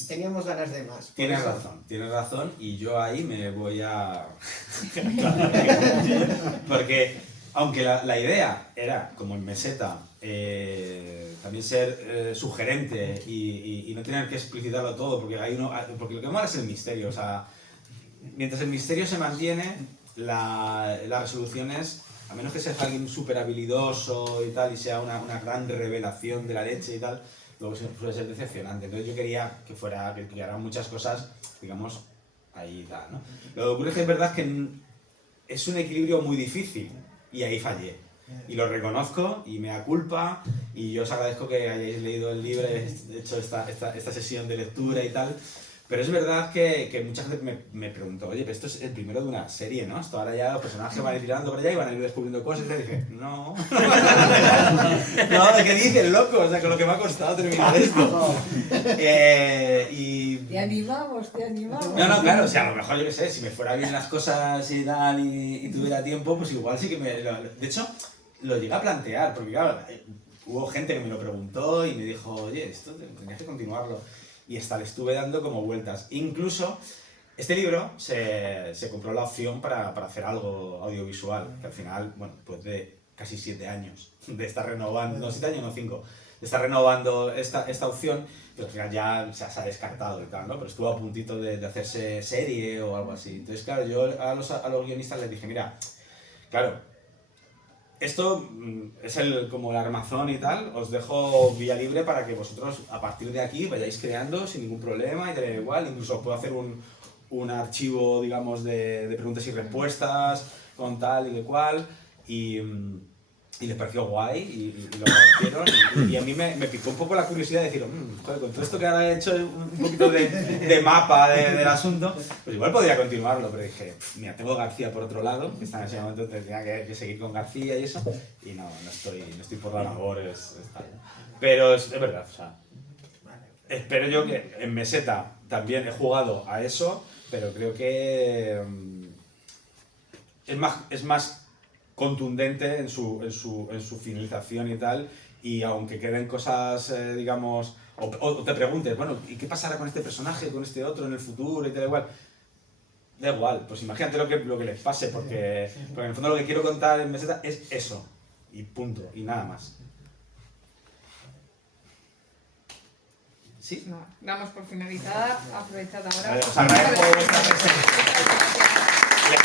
teníamos ganas de más. Tienes razón, y yo ahí me voy a... Porque, aunque la idea era, como en Meseta, también ser sugerente y no tener que explicitarlo todo, porque lo que mola es el misterio, o sea, mientras el misterio se mantiene, las resoluciones, a menos que seas alguien súper habilidoso y tal, y sea una gran revelación de la leche y tal, luego suele ser decepcionante. Entonces yo quería que hagan muchas cosas, digamos, ahí da, ¿no? Lo que ocurre es que es verdad que es un equilibrio muy difícil y ahí fallé. Y lo reconozco y me da culpa y yo os agradezco que hayáis leído el libro, hayáis hecho esta sesión de lectura y tal. Pero es verdad que mucha gente me preguntó, oye, pero esto es el primero de una serie, ¿no? Esto ahora ya los personajes van a ir tirando por allá y van a ir descubriendo cosas. Y le dije, no. No, ¿de qué dices, loco? O sea, con lo que me ha costado terminar esto. Te animamos. No, claro, o sea, a lo mejor yo qué sé, si me fuera bien las cosas y tal y tuviera tiempo, pues igual sí que de hecho, lo llegué a plantear, porque claro, hubo gente que me lo preguntó y me dijo, oye, esto tenías que continuarlo. Y hasta le estuve dando como vueltas. Incluso, este libro se compró la opción para hacer algo audiovisual, que al final, bueno, después de casi 7 años de estar renovando, no 7 años, no 5, de estar renovando esta opción, pero al final ya se ha descartado y tal, ¿no? Pero estuvo a puntito de hacerse serie o algo así. Entonces, claro, yo a los guionistas les dije, mira, claro, esto es como el armazón y tal, os dejo vía libre para que vosotros a partir de aquí vayáis creando sin ningún problema y da igual, incluso puedo hacer un archivo, digamos, de preguntas y respuestas con tal y de cual y les pareció guay y lo agradecieron y a mí me picó un poco la curiosidad de decir, joder, con todo esto que ahora he hecho un poquito de mapa del asunto, pues igual podría continuarlo, pero dije, mira, tengo García por otro lado, que está en ese momento, tenía que seguir con García y eso, y no estoy por la labor, pero es verdad, o sea, espero yo que en Meseta también he jugado a eso, pero creo que es más contundente en su finalización y tal, y aunque queden cosas, digamos, o te preguntes, bueno, ¿y qué pasará con este personaje, con este otro en el futuro y tal igual? Da igual, pues imagínate lo que les pase, porque en el fondo lo que quiero contar en Meseta es eso, y punto, y nada más. ¿Sí? No, damos por finalizada, aprovechad ahora. Vale, os agradezco vuestra presencia. Muchas gracias.